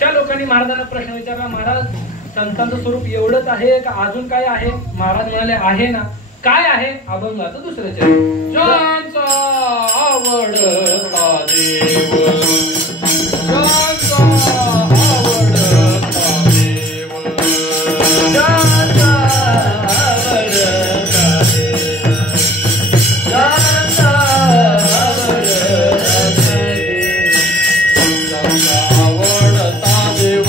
त्या लोकांनी महाराजांना प्रश्न विचारला, महाराज संतांचं स्वरूप एवढंच आहे का अजून काय आहे? महाराज म्हणाले आहे ना. काय आहे? अभंगाचं दुसरं चरण. ज्यांचा आवडता देव, ज्यांचा आवडता देव, ज्यांचा आवडता देव,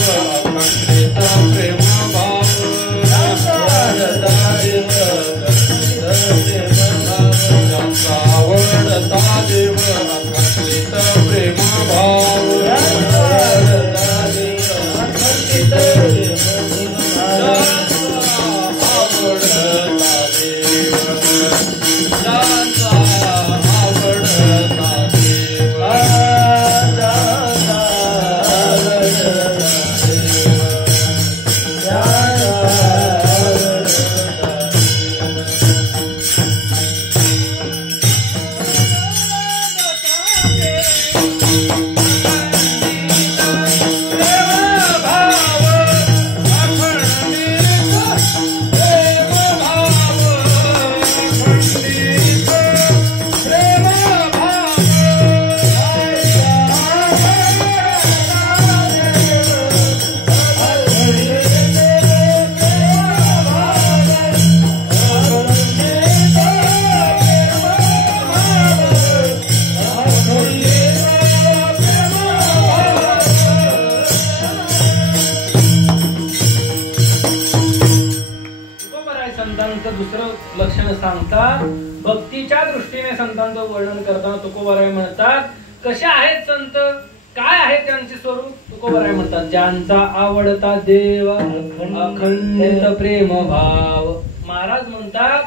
ज्यांचा भक्तीच्या दृष्टीने संतांचं वर्णन करताना तुकोबाराय म्हणतात, कशा आहेत संत, काय आहे त्यांचे स्वरूप? तुकोबाराय म्हणतात, ज्यांचा आवडता देव अखंडित प्रेम भाव. महाराज म्हणतात,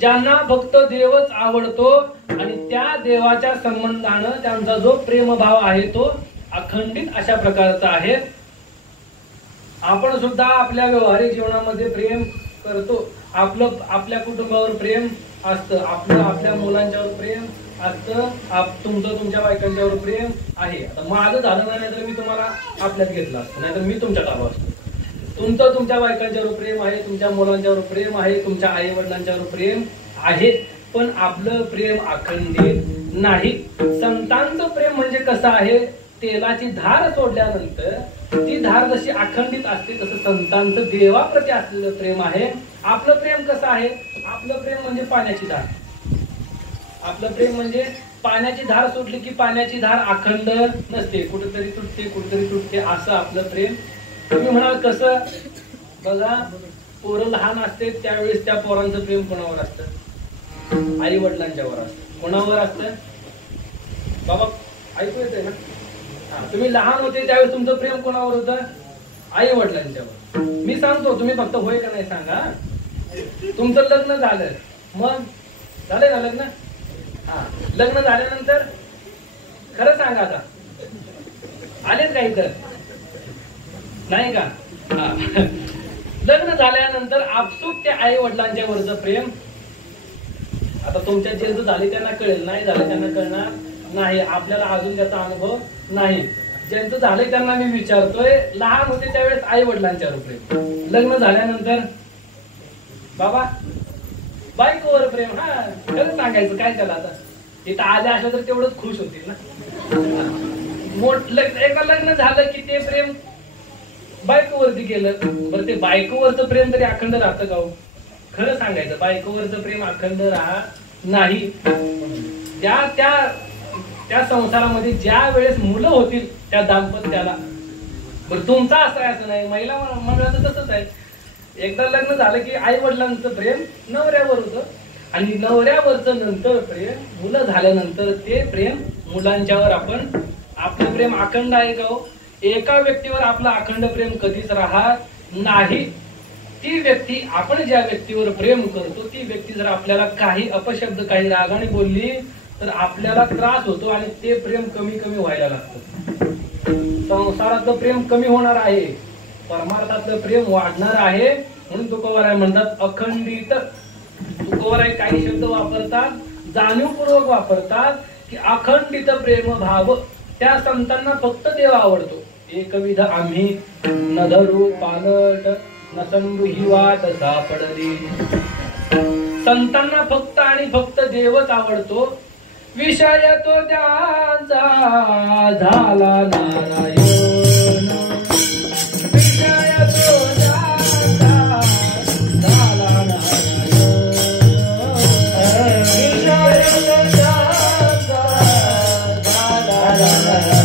ज्यांना फक्त देवच आवडतो आणि त्या देवाच्या संबंधानं त्यांचा जो प्रेम भाव आहे तो अखंडित अशा प्रकारचा आहे. आपण सुद्धा आपल्या व्यवहारिक जीवनामध्ये प्रेम करतो. आपल्या कुटुंबावर प्रेम असतं, आपल्या मुलांच्यावर प्रेम असतं, तुमचं तुमच्या बायकांच्यावर प्रेम आहे. आता माझं झालं नाही तर मी तुम्हाला आपल्यात घेतलं असतं, नाहीतर मी तुमच्यात आलो असतो. तुमचं तुमच्या बायकांच्यावर प्रेम आहे, तुमच्या मुलांच्यावर प्रेम आहे, तुमच्या आई वडिलांच्यावर प्रेम आहे, पण आपलं प्रेम अखंडित नाही. संतांचं प्रेम म्हणजे कसं आहे, तेलाची धार सोडल्यानंतर ती धार जशी अखंडित असते तसं संतांचं देवाप्रती असलेलं प्रेम आहे. आपलं प्रेम कसं आहे? आपलं प्रेम म्हणजे पाण्याची धार. आपलं प्रेम म्हणजे पाण्याची धार सोडली की पाण्याची धार अखंड नसते, कुठेतरी तुटते असं आपलं प्रेम. तुम्ही म्हणाल कसं? बघा, पोरं लहान असते त्यावेळेस त्या पोरांचं प्रेम कोणावर असतं? आई वडिलांच्यावर असतं. कोणावर असतं? बाबा ऐकू येते ना? तुम्ही लहान होते त्यावेळेस तुमचं प्रेम कोणावर होतं? आई वडिलांच्यावर. मी सांगतो, तुम्ही फक्त होय का नाही सांगा. तुमचं लग्न झालं, मग झालंय ना लग्न? लग्न झाल्यानंतर खरं सांगा, आता आलेच का इथं? नाही का? लग्न झाल्यानंतर आपसूक त्या आई वडिलांच्या वरचं प्रेम, आता तुमच्या जे झाले त्यांना कळेल, नाही झालं त्यांना कळणार नाही, आपल्याला अजून त्याचा अनुभव नाही. ज्यांचं झालंय त्यांना मी विचारतोय, लहान होते त्यावेळेस आई वडिलांच्यावर प्रेम, लग्न झाल्यानंतर बाबा बायकोवर प्रेम. हा खरं सांगायचं काय त्याला, आता इथं आल्या असल्या तर तेवढंच खुश होतील ना. एकदा लग्न झालं की ते प्रेम बायकोवरती गेलं. बरं ते बायकोवरचं प्रेम तरी अखंड राहतं का हो? खरं सांगायचं बायकोवरचं प्रेम अखंड राहत नाही. त्या संसारामध्ये ज्या वेळेस मुलं होतील त्या दाम्पत्याला, बरं तुमचा असं आहे असं नाही, महिला मंडळाचं तसंच आहे. एकदा लग्न झालं की आई वडिलांचं प्रेम नवऱ्यावर होतं आणि नवऱ्यावरचं नंतर प्रेम, मुलं झाल्यानंतर ते प्रेम मुलांच्यावर. आपलं प्रेम अखंड आहे का हो? एका व्यक्तीवर आपलं अखंड प्रेम कधीच राहत नाही. ती व्यक्ती, आपण ज्या व्यक्तीवर प्रेम करतो ती व्यक्ती जर आपल्याला काही अपशब्द काही रागाने बोलली तर आपल्याला त्रास होतो आणि ते प्रेम कमी कमी व्हायला लागतं. संसारातलं प्रेम कमी होणार आहे, परमार्थातलं प्रेम वाढणार आहे. म्हणून तुकोबाराय म्हणतात अखंडित. तुकोबाराय काही शब्द वापरतात, जाणीवपूर्वक वापरतात की अखंडित प्रेम भाव. त्या संतांना फक्त देव आवडतो. एकविध आम्ही न धरू पालट न संभू ही वाट सापडली. संतांना फक्त आणि फक्त देवच आवडतो. विषय तो त्याचा झाला नारायण. विषय तो त्याचा झाला नारायण. विषय तो त्याचा झाला नारायण.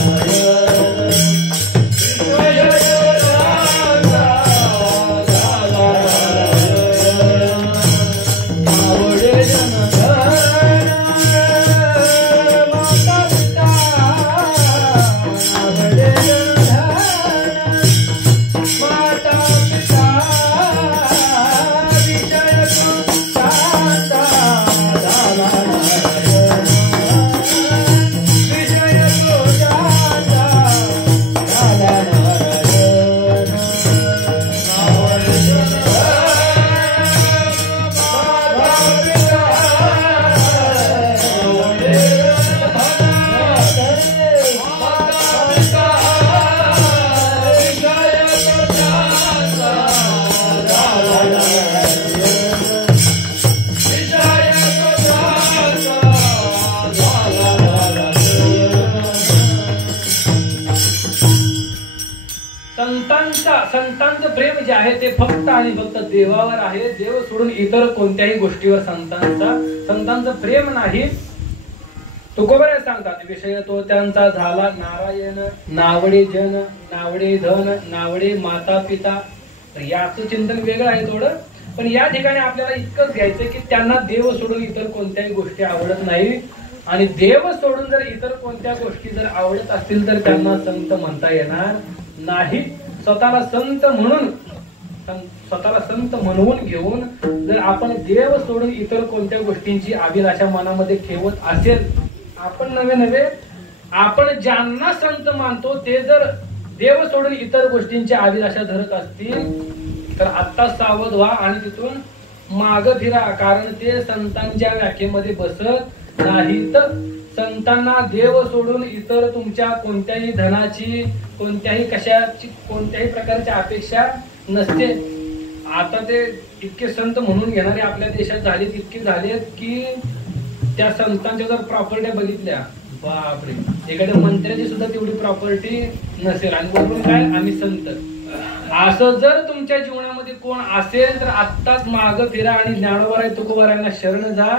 संतांचं प्रेम जे आहे ते फक्त आणि फक्त देवावर आहे. देव सोडून इतर कोणत्याही गोष्टीवर संतांचं प्रेम नाही. तुकोबाराय सांगतात विषय तो त्यांचा झाला नारायण. नावडे जन, नावडे धन, नावडे माता पिता. तर याचं चिंतन वेगळं आहे थोडं, पण या ठिकाणी आपल्याला इतकंच घ्यायचं की त्यांना देव सोडून इतर कोणत्याही गोष्टी आवडत नाही. आणि देव सोडून जर इतर कोणत्या गोष्टी जर आवडत असतील तर त्यांना संत म्हणता येणार नाही. स्वतःला संत म्हणवून घेऊन जर आपण देव सोडून इतर कोणत्या गोष्टींची अभिलाषा मनामध्ये ठेवत असेल, आपण नवे आपण ज्यांना संत मानतो ते जर देव सोडून इतर गोष्टींची अभिलाषा धरत असतील तर आत्ता सावध व्हा आणि तिथून माग फिरा. कारण ते संतांच्या व्याख्येमध्ये बसत नाहीत. संतांना देव सोडून इतर तुमच्या कोणत्याही धनाची, कोणत्याही कशाची, कोणत्याही प्रकारच्या अपेक्षा नसते. आता ते इतके संत म्हणून घेणारे आपल्या देशात झाले, इतके झालेत की त्या संतांच्या जर प्रॉपर्ट्या बघितल्या, बापरे, एखाद्या मंत्र्याची सुद्धा तेवढी प्रॉपर्टी नसेल आणि वरून काय आम्ही संत. असं जर तुमच्या जीवनामध्ये कोण असेल तर आत्ताच माग फिरा आणि ज्ञानोबाराय तुकोबारायांना शरण जा.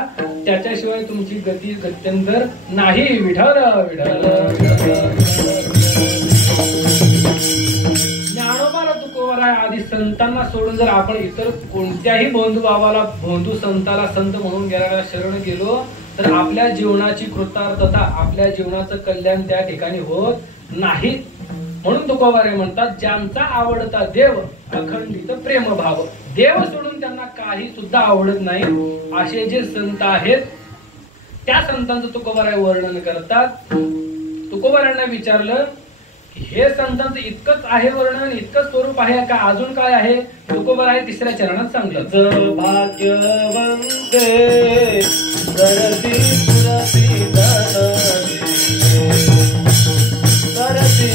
त्याच्याशिवाय तुमची गती गत्यंतर नाही. विठ्ठल विठ्ठल. ज्ञानोबाला तुकोबाराय आदी संतांना सोडून जर आपण इतर कोणत्याही बंधू भावाला, बंधू संताला संत म्हणून गेल्याला शरण गेलो तर आपल्या जीवनाची कृतार्थता, आपल्या जीवनाचं कल्याण त्या ठिकाणी होत नाही. म्हणून तुकोबाराय म्हणतात ज्यांचा आवडता देव अखंडित प्रेमभाव. देव सोडून त्यांना काही सुद्धा आवडत नाही असे जे संत आहेत त्या संतांचं तुकोबाराय वर्णन करतात. तुकोबारायांना विचारलं की हे संतांचं इतकंच आहे वर्णन, इतकंच स्वरूप आहे का, अजून काय आहे? तुकोबाराय तिसऱ्या चरणात सांगलं भाग्यवंते सरसी पुरसी धनवी सरसी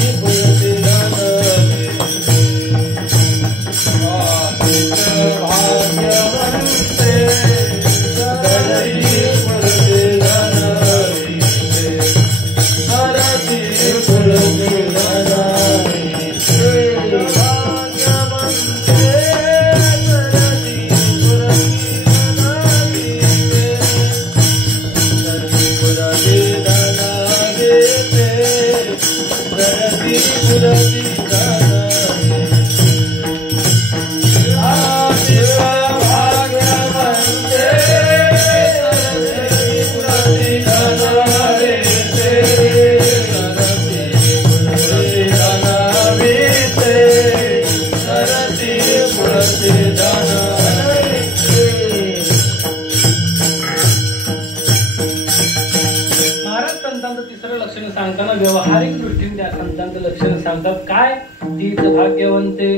व्यावहारिक दृष्टीने त्या संतांचं लक्षण सांगतात काय. तीच भाग्यवंते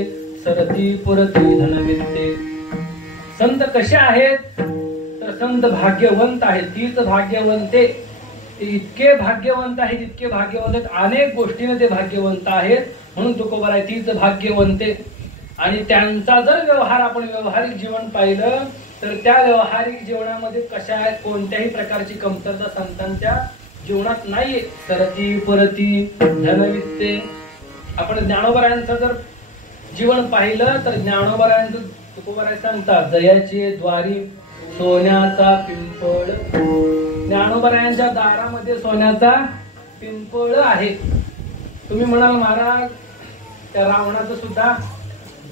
सरती पुरती धनवित्ते. संत कसे आहेत तर संत भाग्यवंत आहेत. तीच भाग्यवंते, ते इतके भाग्यवंत आहेत, इतके भाग्यवंत आहेत, अनेक गोष्टीने ते भाग्यवंत आहेत. म्हणून तुकोबर आहे तीच भाग्यवंते. आणि त्यांचा जर व्यवहार आपण व्यावहारिक जीवन पाहिलं तर त्या व्यावहारिक जीवनामध्ये कशा आहेत, कोणत्याही प्रकारची कमतरता संतांच्या जीवनात नाहीये. सरती पुरती धनवित्ते. आपण ज्ञानोबरायांचं जर जीवन पाहिलं तर ज्ञानोबरायांचं तुकोबराय सांगतात दयाचे द्वारी सोन्याचा पिंपळ. ज्ञानोबरायांच्या दारामध्ये सोन्याचा पिंपळ आहे. तुम्ही म्हणाल महाराज त्या रावणाचं सुद्धा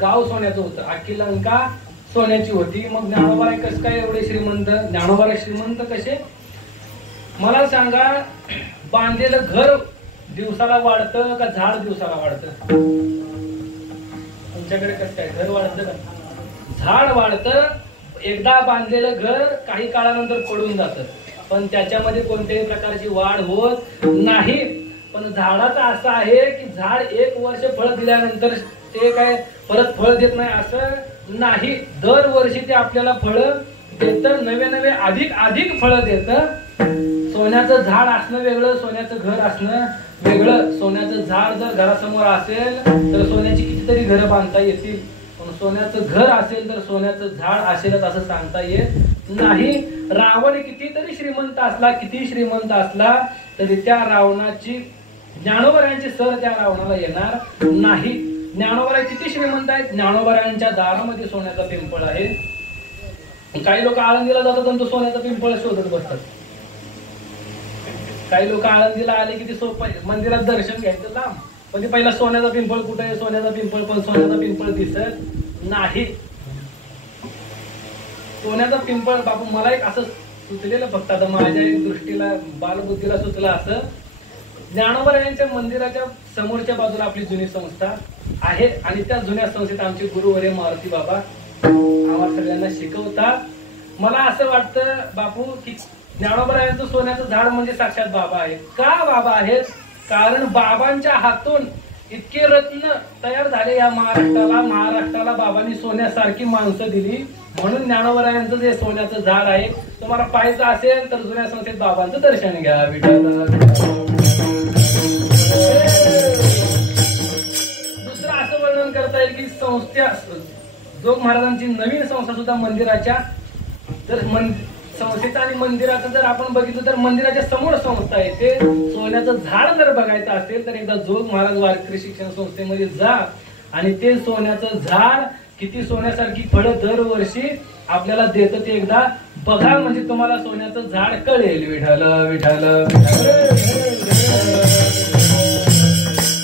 गाव सोन्याचं होतं, अख्खी लंका सोन्याची होती, मग ज्ञानोबराय कसं काय एवढे श्रीमंत. ज्ञानोबराय श्रीमंत कसे मला सांगा. बांधलेलं घर दिवसाला वाढतं का झाड दिवसाला वाढतं? तुमच्याकडे कसं काय, घर वाढतं का झाड वाढतं? एकदा बांधलेलं घर काही काळानंतर पडून जातं, पण त्याच्यामध्ये कोणत्याही प्रकारची वाढ होत नाही. पण झाडाचं असं आहे की झाड एक वर्ष फळ दिल्यानंतर ते काय परत फळ देत नाही असं नाही. दरवर्षी ते आपल्याला फळ देतं, नवे नवे अधिक अधिक फळ देतं. सोन्याचं झाड असणं वेगळं, सोन्याचं घर असणं वेगळं. सोन्याचं झाड जर घरासमोर असेल तर सोन्याची कितीतरी घरं बांधता येतील, पण सोन्याचं घर असेल तर सोन्याचं झाड असेलच असं सांगता येत नाही. रावण कितीतरी श्रीमंत असला, किती श्रीमंत असला तरी त्या रावणाची ज्ञानोबरायांची सर त्या रावणाला येणार नाही. ज्ञानोबराय किती श्रीमंत आहेत, ज्ञानोबरायांच्या दारामध्ये सोन्याचा पिंपळ आहे. काही लोक आळंदीला जातात आणि तो सोन्याचा पिंपळ शोधत बसतात. काही लोक आळंदीला आले की ते मंदिरात दर्शन घ्यायचं लांब, पण ते पहिला सोन्याचा पिंपळ कुठे आहे, सोन्याचा पिंपळ, पण सोन्याचा पिंपळ दिसत नाही. सोन्याचा पिंपळ बापू मला एक असं सुचलेलं, फक्त आता माझ्या दृष्टीला बालबुद्धीला सुचलं असं. ज्ञानोबरायांच्या मंदिराच्या समोरच्या बाजूला आपली जुनी संस्था आहे आणि त्या जुन्या संस्थेत आमचे गुरुवर्य मारुती बाबा आम्हाला सगळ्यांना शिकवतात. मला असं वाटतं बापू की ज्ञानोबरायांचं सोन्याचं झाड म्हणजे साक्षात बाबा आहेत. का बाबा आहेत? कारण बाबांच्या हातून इतके रत्न तयार झाले या महाराष्ट्राला. महाराष्ट्राला बाबांनी सोन्यासारखी माणसं दिली, म्हणून ज्ञानोबरायांचं जे सोन्याचं झाड आहे तुम्हाला पाहायचं असेल तर जुन्या संस्थेत बाबांचं दर्शन घ्या. दुसरं असं वर्णन करता येईल की संस्था जोग महाराजांची नवीन संस्था सुद्धा मंदिराच्या जर संस्थेचं आणि मंदिराचं जर आपण बघितलं तर मंदिराच्या समोर संस्था आहे. ते सोन्याचं झाड जर बघायचं असेल तर एकदा जोग महाराज वारकरी शिक्षण संस्थेमध्ये जा आणि ते सोन्याचं झाड किती सोन्यासारखी फळं दरवर्षी आपल्याला देतं ते एकदा बघा, म्हणजे तुम्हाला सोन्याचं झाड कळेल. विठाल विठाल.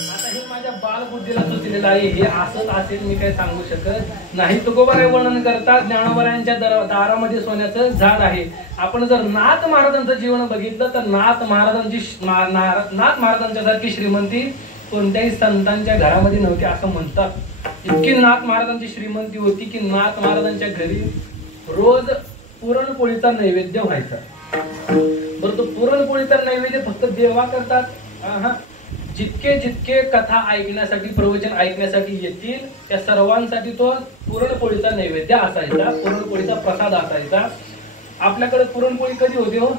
आता हे माझ्या बालबुद्धीला सुचलेलं आहे, हे असंच असेल मी काही सांगू शकत नाही. तुकोबाराय वर्णन करतात ज्ञानोबरायांच्या दारामध्ये सोन्याचं झाड आहे. आपण जर नाथ महाराजांचं जीवन बघितलं तर नाथ महाराजांच्या सारखी श्रीमंती कोणत्याही संतांच्या घरामध्ये नव्हती असं म्हणतात. इतकी नाथ महाराजांची श्रीमंती होती की नाथ महाराजांच्या घरी रोज पुरणपोळीचा नैवेद्य व्हायचा. बरं, तो पुरणपोळीचा नैवेद्य फक्त देवा करतात. जितके जितके कथा ऐकण्यासाठी प्रवचन ऐकण्यासाठी येतील त्या सर्वांसाठी तो पुरणपोळीचा नैवेद्य असायचा, पुरणपोळीचा प्रसाद असायचा. आपल्याकडे पुरणपोळी कधी होते हो?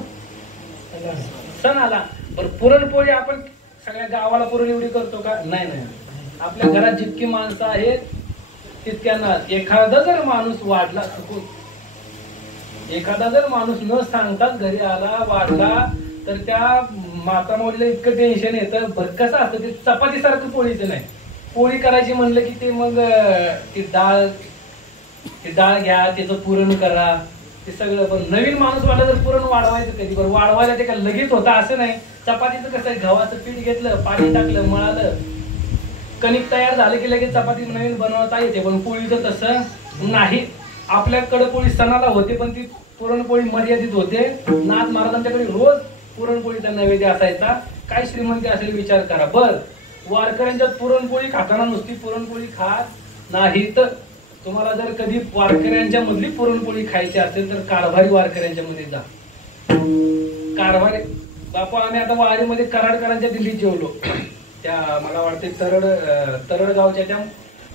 सण आला. पण पुरणपोळी आपण सगळ्या गावाला पुरण एवढी करतो का? नाही नाही. आपल्या घरात जितकी माणसं आहेत तितक्यांना. एखादा जर माणूस वाढला चुकून, एखादा जर माणूस न सांगताच घरी आला वाढला तर त्या माता मुलीला इतकं टेन्शन येतं. कसं असतं ते चपाती सारखं पोळीचं नाही. पोळी करायची म्हणलं की ते मग ती डाळ घ्या, त्याचं पुरण करा, ते सगळं. पण नवीन माणूस वाटलं तर पुरण वाढवायचं कधी? बरं वाढवायला ते का लगेच होतं असं नाही. चपातीचं कसं आहे, गव्हाचं पीठ घेतलं, पाणी टाकलं, मळालं, कणिक तयार झाले की लगेच चपाती नवीन बनवता येते, पण पोळीचं तसं नाही. आपल्याकडे पोळी सणाला होते, पण ती पुरणपोळी मर्यादित होते. नाथ महाराजांच्याकडे रोज पुरणपोळीचा नैवेद्य असायचा. काय श्रीमंती असेल विचार करा. बर, वारकऱ्यांच्या पुरणपोळी खाताना नुसती पुरणपोळी खात नाही, तर तुम्हाला जर कधी वारकऱ्यांच्या मधली पुरणपोळी खायची असेल तर कारभारी वारकऱ्यांच्या मध्ये जा. कारभारी बापू, आम्ही आता वारीमध्ये कराडकरांच्या दिल्लीत जेवलो. त्या मला वाटते तरड गावच्या त्या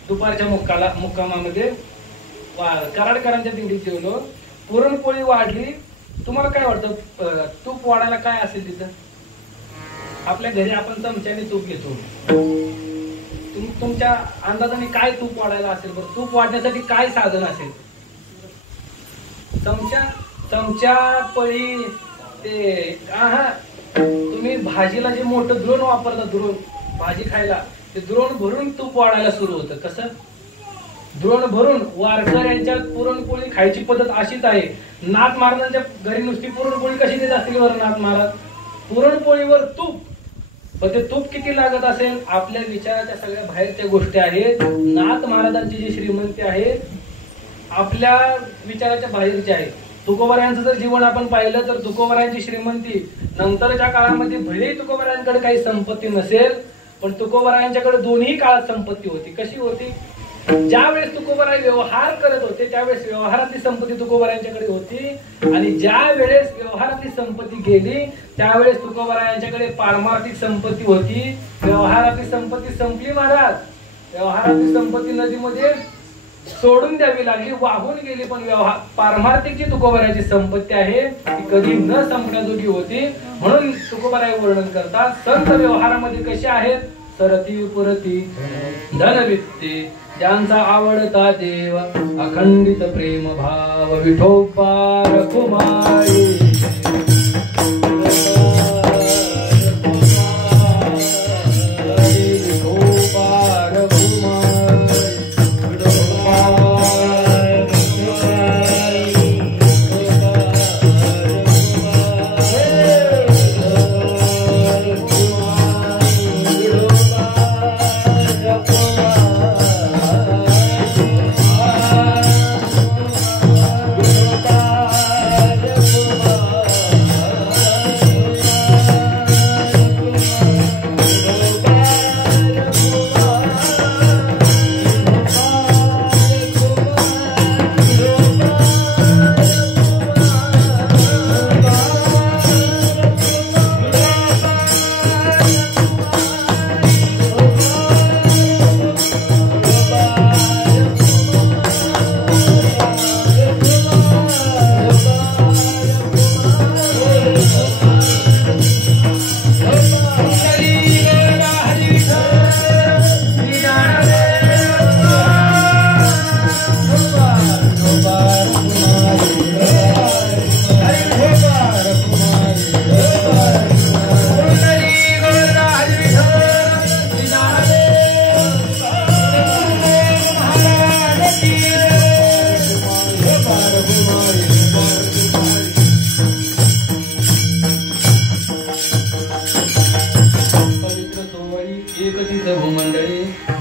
दुपारच्या मुक्कामामध्ये कराडकरांच्या दिंडीत जेवलो. पुरणपोळी वाढली. तुम्हाला काय वाटतं तूप वाढायला काय असेल तिथं? आपल्या घरी आपण चमच्याने तूप घेतो. तुमच्या अंदाजाने काय तूप वाढायला असेल? बरं, तूप वाढण्यासाठी काय साधन असेल? चमचा, पळी, ते तुम्ही भाजीला जे मोठं द्रोण वापरता, द्रोण भाजी खायला, ते द्रोण भरून तूप वाढायला सुरू होतं. कसं? द्रोण भरून. वारकऱ्यांच्या पुरणपोळी खायची पद्धत अशीच आहे. नाथ महाराजांच्या घरी नुसती पुरणपोळी कशी देत असतील बरं नाथ महाराज? पुरणपोळीवर तूप. पण ते तूप किती लागत असेल? आपल्या विचाराच्या सगळ्या बाहेरच्या गोष्टी आहेत. नाथ महाराजांची जी श्रीमंती आहे आपल्या विचाराच्या बाहेरची आहे. तुकोबारायांचं जर जीवन आपण पाहिलं तर तुकोबारायांची श्रीमंती नंतरच्या काळामध्ये भलेही तुकोबारायांकडे काही संपत्ती नसेल, पण तुकोबारायांच्याकडे दोन्ही काळात संपत्ती होती. कशी होती? ज्या वेळेस तुकोबाराय व्यवहार करत होते त्यावेळेस व्यवहारातली संपत्ती तुकोबारायांच्याकडे होती, आणि ज्या वेळेस व्यवहारातली संपत्ती गेली त्यावेळेस तुकोबारायांच्याकडे पारमार्थिक संपत्ती होती. व्यवहारातली संपत्ती संपली महाराज. व्यवहारातली संपत्ती नदीमध्ये सोडून द्यावी लागली, वाहून गेली. पण पारमार्थिक जी तुकोबारायांची संपत्ती आहे ती कधी न संपण्याजोगी होती. म्हणून तुकोबाराय वर्णन करतात संत व्यवहारामध्ये कसे आहेत? सरती पुरती धनवित्ते, ज्यांचा आवडता देव अखंडित प्रेम भाव विठोबा कुमारी.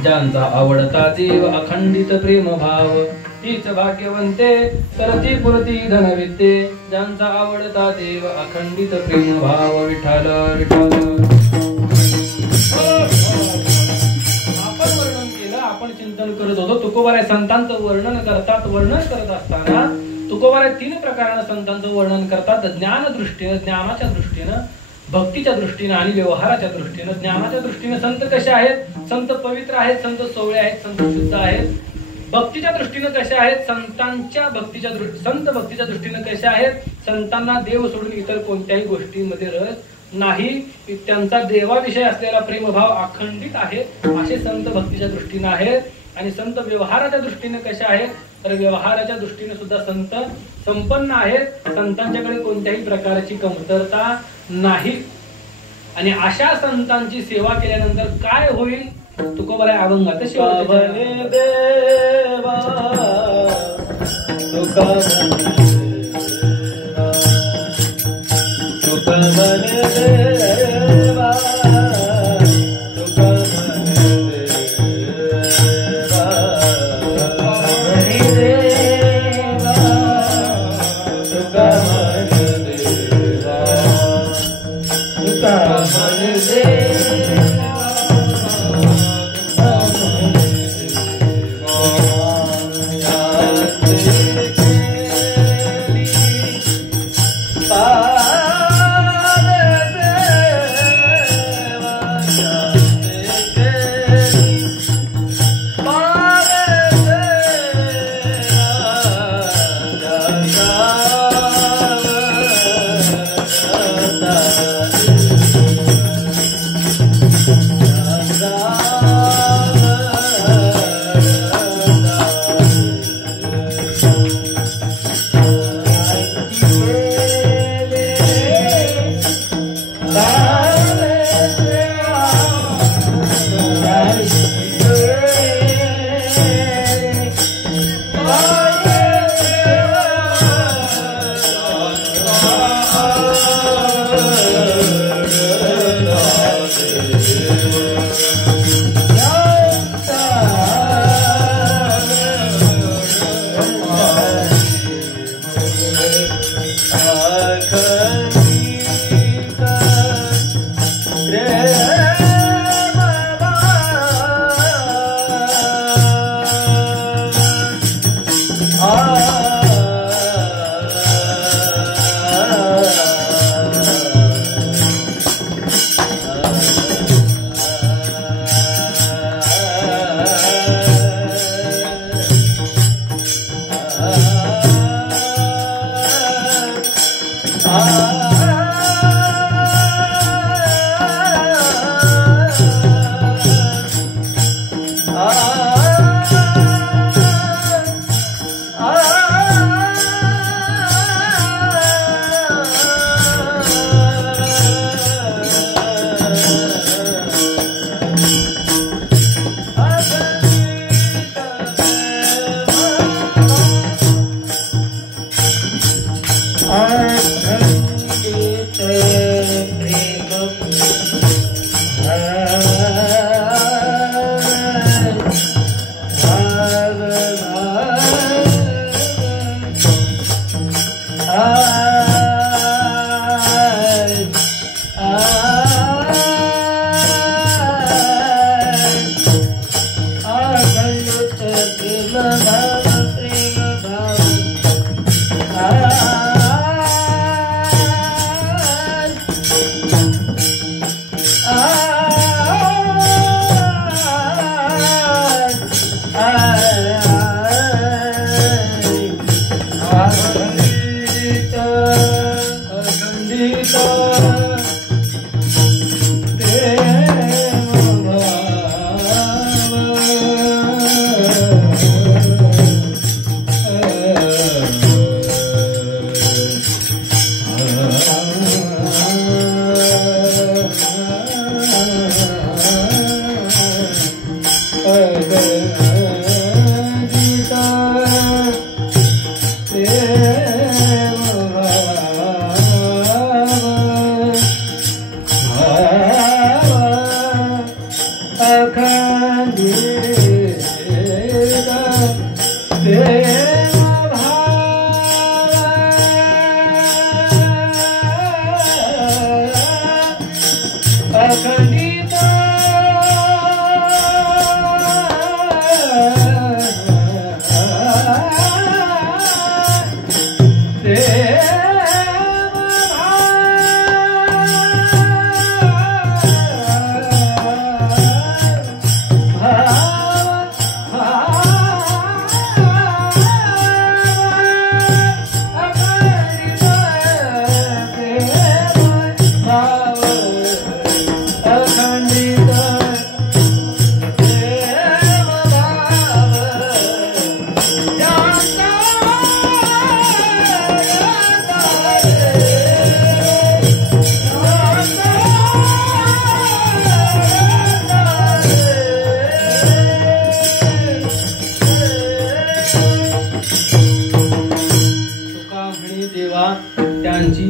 ज्यांचा आवडता देव अखंडित प्रेम भाव तीच भाग्यवंते, सरती पुरती धनवित्ते, ज्यांचा आवडता देव अखंडित प्रेम भाव विठ्ठल विठ्ठल. आपण वर्णन केलं, आपण चिंतन करत होतो. तुकोबाराय संतांचं वर्णन करतात. वर्णन करत असताना तुकोबाराय 3 प्रकारानं संतांचं वर्णन करतात. ज्ञान दृष्टीनं, ज्ञानाच्या दृष्टीनं, भक्तीच्या दृष्टीने आणि व्यवहाराच्या दृष्टीने. ज्ञानाच्या दृष्टीने संत कसे आहेत? संत पवित्र आहेत, संत सोवळे आहेत, संत शुद्ध आहेत. भक्तीच्या दृष्टीने कसे आहेत? संत भक्तीच्या दृष्टीने कसे आहेत? संतांना देव सोडून इतर कोणत्याही गोष्टीमध्ये रस नाही, त्यांचा देवाविषयी असलेला प्रेमभाव अखंडित आहे, असे संत भक्तीच्या दृष्टीने आहेत. आणि संत व्यवहाराच्या दृष्टीने कसे आहेत? तर व्यवहाराच्या दृष्टीने सुद्धा संत संपन्न आहेत. संतांच्याकडे कोणत्याही प्रकारची कमतरता नाही. आणि अशा संतांची सेवा केल्यानंतर काय होईल? तुकोबाराय अभंगात शेवटचे देवा तुका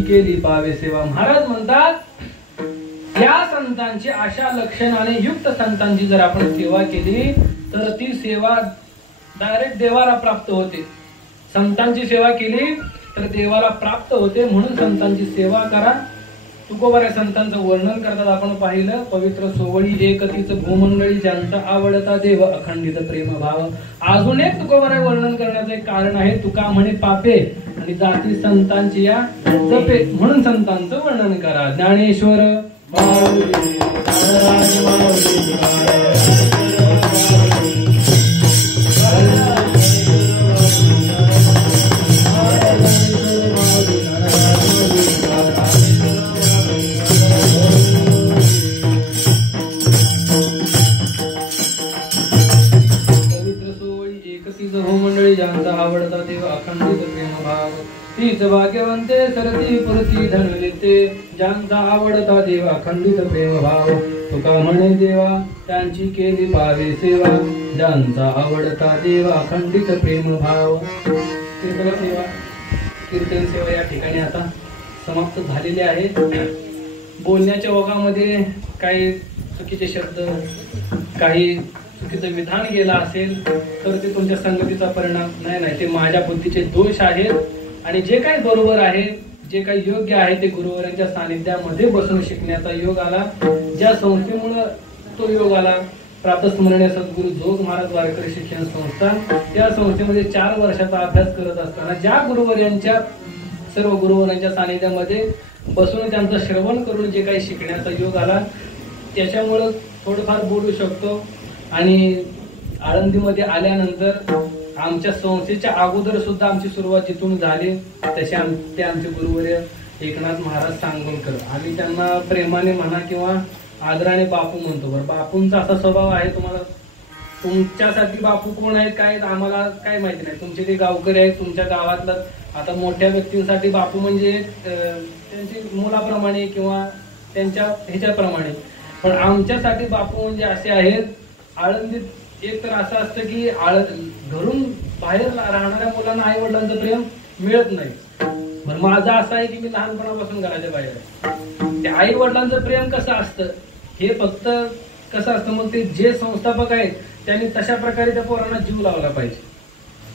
केली पावे सेवा. महाराज म्हणतात या संतांची अशा लक्षणाने युक्त संतांची जर आपण सेवा केली तर ती सेवा डायरेक्ट देवाला प्राप्त होते. संतांची सेवा केली तर देवाला प्राप्त होते. म्हणून संतांची सेवा करा. तुकोबाऱ्या संतांचं वर्णन करतात आपण पाहिलं. पवित्र सोवळी एकतीच भूमंडळी ज्यांचा आवडता देव अखंडित प्रेम भाव. अजून एक तुकोबाऱ्या वर्णन करण्याचं एक कारण आहे. तुका म्हणे पापे आणि जाती संतांची या जपे. म्हणून संतांचं वर्णन करा. ज्ञानेश्वर माऊली ज्यांचा आवडता देव अखंडित प्रेम भाव. तीच भाग्यवंते सरती पुरती धन लेते ज्यांचा आवडता देव अखंडित प्रेम भाव. तुका म्हणे देवा त्यांची केली पावे सेवा ज्यांचा आवडता देव अखंडित प्रेम भाव. कीर्तन सेवा कीर्तन सेवा या ठिकाणी आता समाप्त झालेली आहे. बोलण्याच्या ओघामध्ये काही चुकीचे शब्द काही चुकीचं विधान गेला असेल तर ते तुमच्या संगतीचा परिणाम नाही, ते माझ्या बुद्धीचे दोष आहेत. आणि जे काही बरोबर आहे जे काही योग्य आहे ते गुरुवरांच्या सानिध्यामध्ये बसून शिकण्याचा योग आला. ज्या संस्थेमुळे तो योग आला प्रातस्मरणीय सद्गुरू जोग महाराज वारकरी शिक्षण संस्था, त्या संस्थेमध्ये 4 वर्षाचा अभ्यास करत असताना ज्या गुरुवर्यांच्या सर्व गुरुवरांच्या सानिध्यामध्ये बसून त्यांचं श्रवण करून जे काही शिकण्याचा योग आला त्याच्यामुळं थोडंफार बोलू शकतो. आणि आळंदीमध्ये आल्यानंतर आमच्या संस्थेच्या अगोदर सुद्धा आमची सुरुवात जिथून झाली तसे ते आमचे गुरुवर्य एकनाथ महाराज सांगोलकर. आम्ही त्यांना प्रेमाने म्हणा किंवा आदराने बापू म्हणतो. बरं, बापूंचा असा स्वभाव आहे. तुम्हाला तुमच्यासाठी बापू कोण आहेत काय आम्हाला काय माहिती नाही. तुमचे ते गावकरी आहेत तुमच्या गावातलं. आता मोठ्या व्यक्तींसाठी बापू म्हणजे त्यांची मुलाप्रमाणे किंवा त्यांच्या ह्याच्याप्रमाणे. पण आमच्यासाठी बापू म्हणजे असे आहेत. आळंदीत एक तर असं असतं की घरून बाहेर राहणाऱ्या मुलांना आई वडिलांचं प्रेम मिळत नाही. बरं, माझं असं आहे की मी लहानपणापासून घराच्या बाहेर आहे. त्या आई वडिलांचं प्रेम कसं असतं हे फक्त कसं असतं मग ते जे संस्थापक आहेत त्यांनी तशा प्रकारे त्या पोरांना जीव लावला पाहिजे.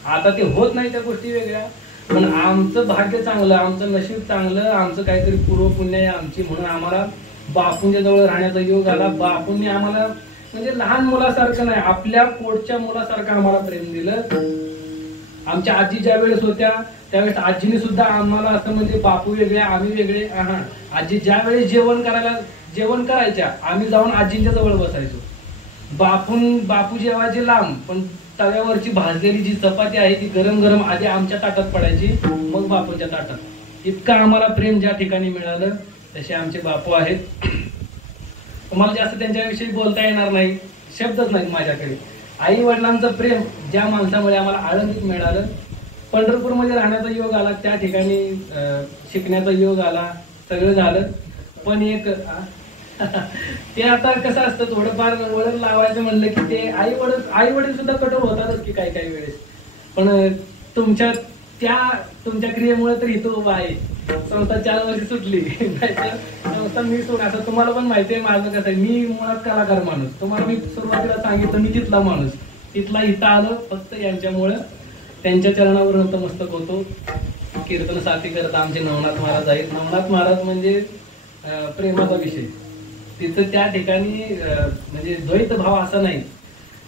आता ते होत नाही त्या गोष्टी वेगळ्या. पण आमचं भाग्य चांगलं, आमचं नशीब चांगलं, आमचं काहीतरी पूर्वपुण्य आहे आमची. म्हणून आम्हाला बापूंच्या जवळ राहण्याचा योग आला. बापूंनी आम्हाला म्हणजे लहान मुलासारखं नाही आपल्या पोटच्या मुलासारखं आम्हाला प्रेम दिलं. आमच्या आजी ज्या वेळेस होत्या त्यावेळेस आजीने सुद्धा आम्हाला असं म्हणजे बापू वेगळे आम्ही वेगळे. आजी ज्या वेळेस जेवण करायच्या आम्ही जाऊन आजींच्या जवळ बसायचो. बापू जेवायचे लांब पण तव्यावरची भाजलेली जी चपाती आहे ती गरम गरम आधी आमच्या ताटात पडायची मग बापूंच्या ताटात. इतकं आम्हाला प्रेम ज्या ठिकाणी मिळालं तसे आमचे बापू आहेत. मला जास्त त्यांच्याविषयी बोलता येणार नाही, शब्दच नाही माझ्याकडे. आई वडिलांचं प्रेम ज्या माणसामुळे आम्हाला आळंदीत मिळालं, पंढरपूरमध्ये राहण्याचा योग आला, त्या ठिकाणी शिकण्याचा योग आला, सगळं झालं. पण एक ते आता कसं असतं थोडंफार वळण लावायचं म्हणलं की ते आई वडील सुद्धा कठोर होतातच की काही वेळेस. पण तुमच्या क्रियेमुळे तर इथं उभा आहे. संस्था 4 वर्ष सुटली नाहीतर संस्थान मी सोडून, आता तुम्हाला पण माहिती आहे माझं कसं आहे, मी मुळात कलाकार माणूस. तुम्हाला मी सुरुवातीला सांगितलं मी तिथला माणूस, तिथला इथं आलो फक्त यांच्यामुळं. त्यांच्या चरणावर नतमस्तक होतो. कीर्तन साथी करता आमचे नवनाथ महाराज आहेत. नवनाथ महाराज म्हणजे प्रेमाचा विषय. तिथं त्या ठिकाणी म्हणजे द्वैत भाव असा नाही.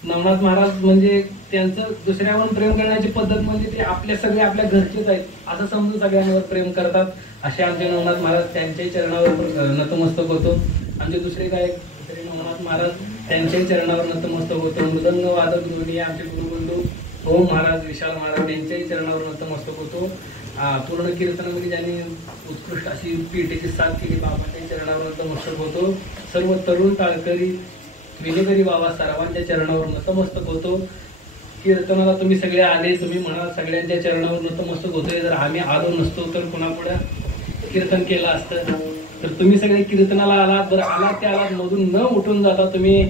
नवनाथ महाराज म्हणजे त्यांचं दुसऱ्यावर प्रेम करण्याची पद्धत म्हणजे ते आपल्या सगळे आपल्या घरचेच आहेत असं समजून सगळ्यांवर प्रेम करतात. असे आमचे नवनाथ महाराज, त्यांच्याही चरणावर नतमस्तक होतो. आमचे दुसरे गायक दुसरे नवनाथ महाराज, त्यांच्याही चरणावर नतमस्तक होतो. मृदंग वादक दोन्ही आमचे गुरुबंधू ओम महाराज, विशाल महाराज, त्यांच्याही चरणावर नतमस्तक होतो. पूर्ण कीर्तनामध्ये ज्यांनी उत्कृष्ट अशी पीठेची साथ केली बाबांच्या चरणावर नतमस्तक होतो. सर्व तरुण टाळकरी विनेकरी बाबा सर्वांच्या चरणावर नतमस्तक होतो. कीर्तनाला तुम्ही सगळे आले, तुम्ही म्हणाल सगळ्यांच्या चरणावर नतमस्तक होतोय. जर आम्ही आलो नसतो तर कुणापुढे कीर्तन केलं असतं. तर तुम्ही सगळे कीर्तनाला आलात, बरं आलात ते आलात, मधून न उठून जाता तुम्ही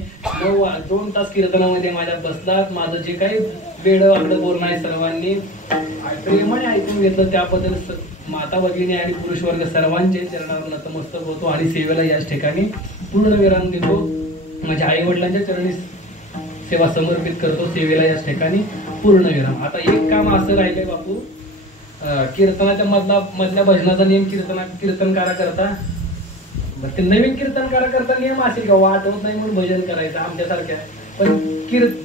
2 तास कीर्तनामध्ये माझ्या बसलात. माझं जे काही वेळ वाकडं बोलणं आहे सर्वांनी प्रेमाने ऐकून घेतलं, त्याबद्दल माता भगिनी आणि पुरुष वर्ग सर्वांचे चरणावर नतमस्तक होतो आणि सेवेला याच ठिकाणी पूर्ण विराम देतो. माझ्या आई वडिलांच्या चरणी सेवा समर्पित करतो. सेवेला याच ठिकाणी पूर्ण विराम. आता एक काम असं राहिलंय बापू, कीर्तनाच्या मधल्या भजनाचा नियम कीर्तनकारा करता. ते नवीन कीर्तनकारा करता नियम असेल का? आठवत नाही म्हणून भजन करायचं आमच्यासारख्या. पण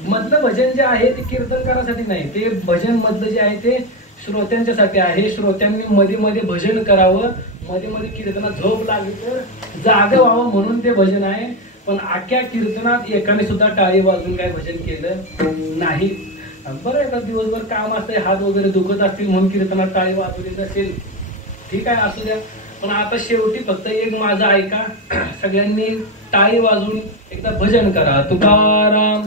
मधलं भजन जे आहे ते कीर्तनकारासाठी नाही, ते भजन मधलं जे आहे ते श्रोत्यांच्यासाठी आहे. श्रोत्यांनी मध्ये मध्ये भजन करावं, मध्ये मध्ये कीर्तनात झोप लागली तर जाग व्हावं म्हणून ते भजन आहे. पण अख्ख्या कीर्तनात एकाने सुद्धा टाळी वाजून काय भजन केलं नाही. बरं एका दिवसभर काम असतंय, हात वगैरे दुखत असतील म्हणून कीर्तनात टाळी वाजवली नसेल, ठीक आहे असू द्या. पण आता शेवटी फक्त एक माझं ऐका, सगळ्यांनी टाळी वाजवून एकदा भजन करा. तुकाराम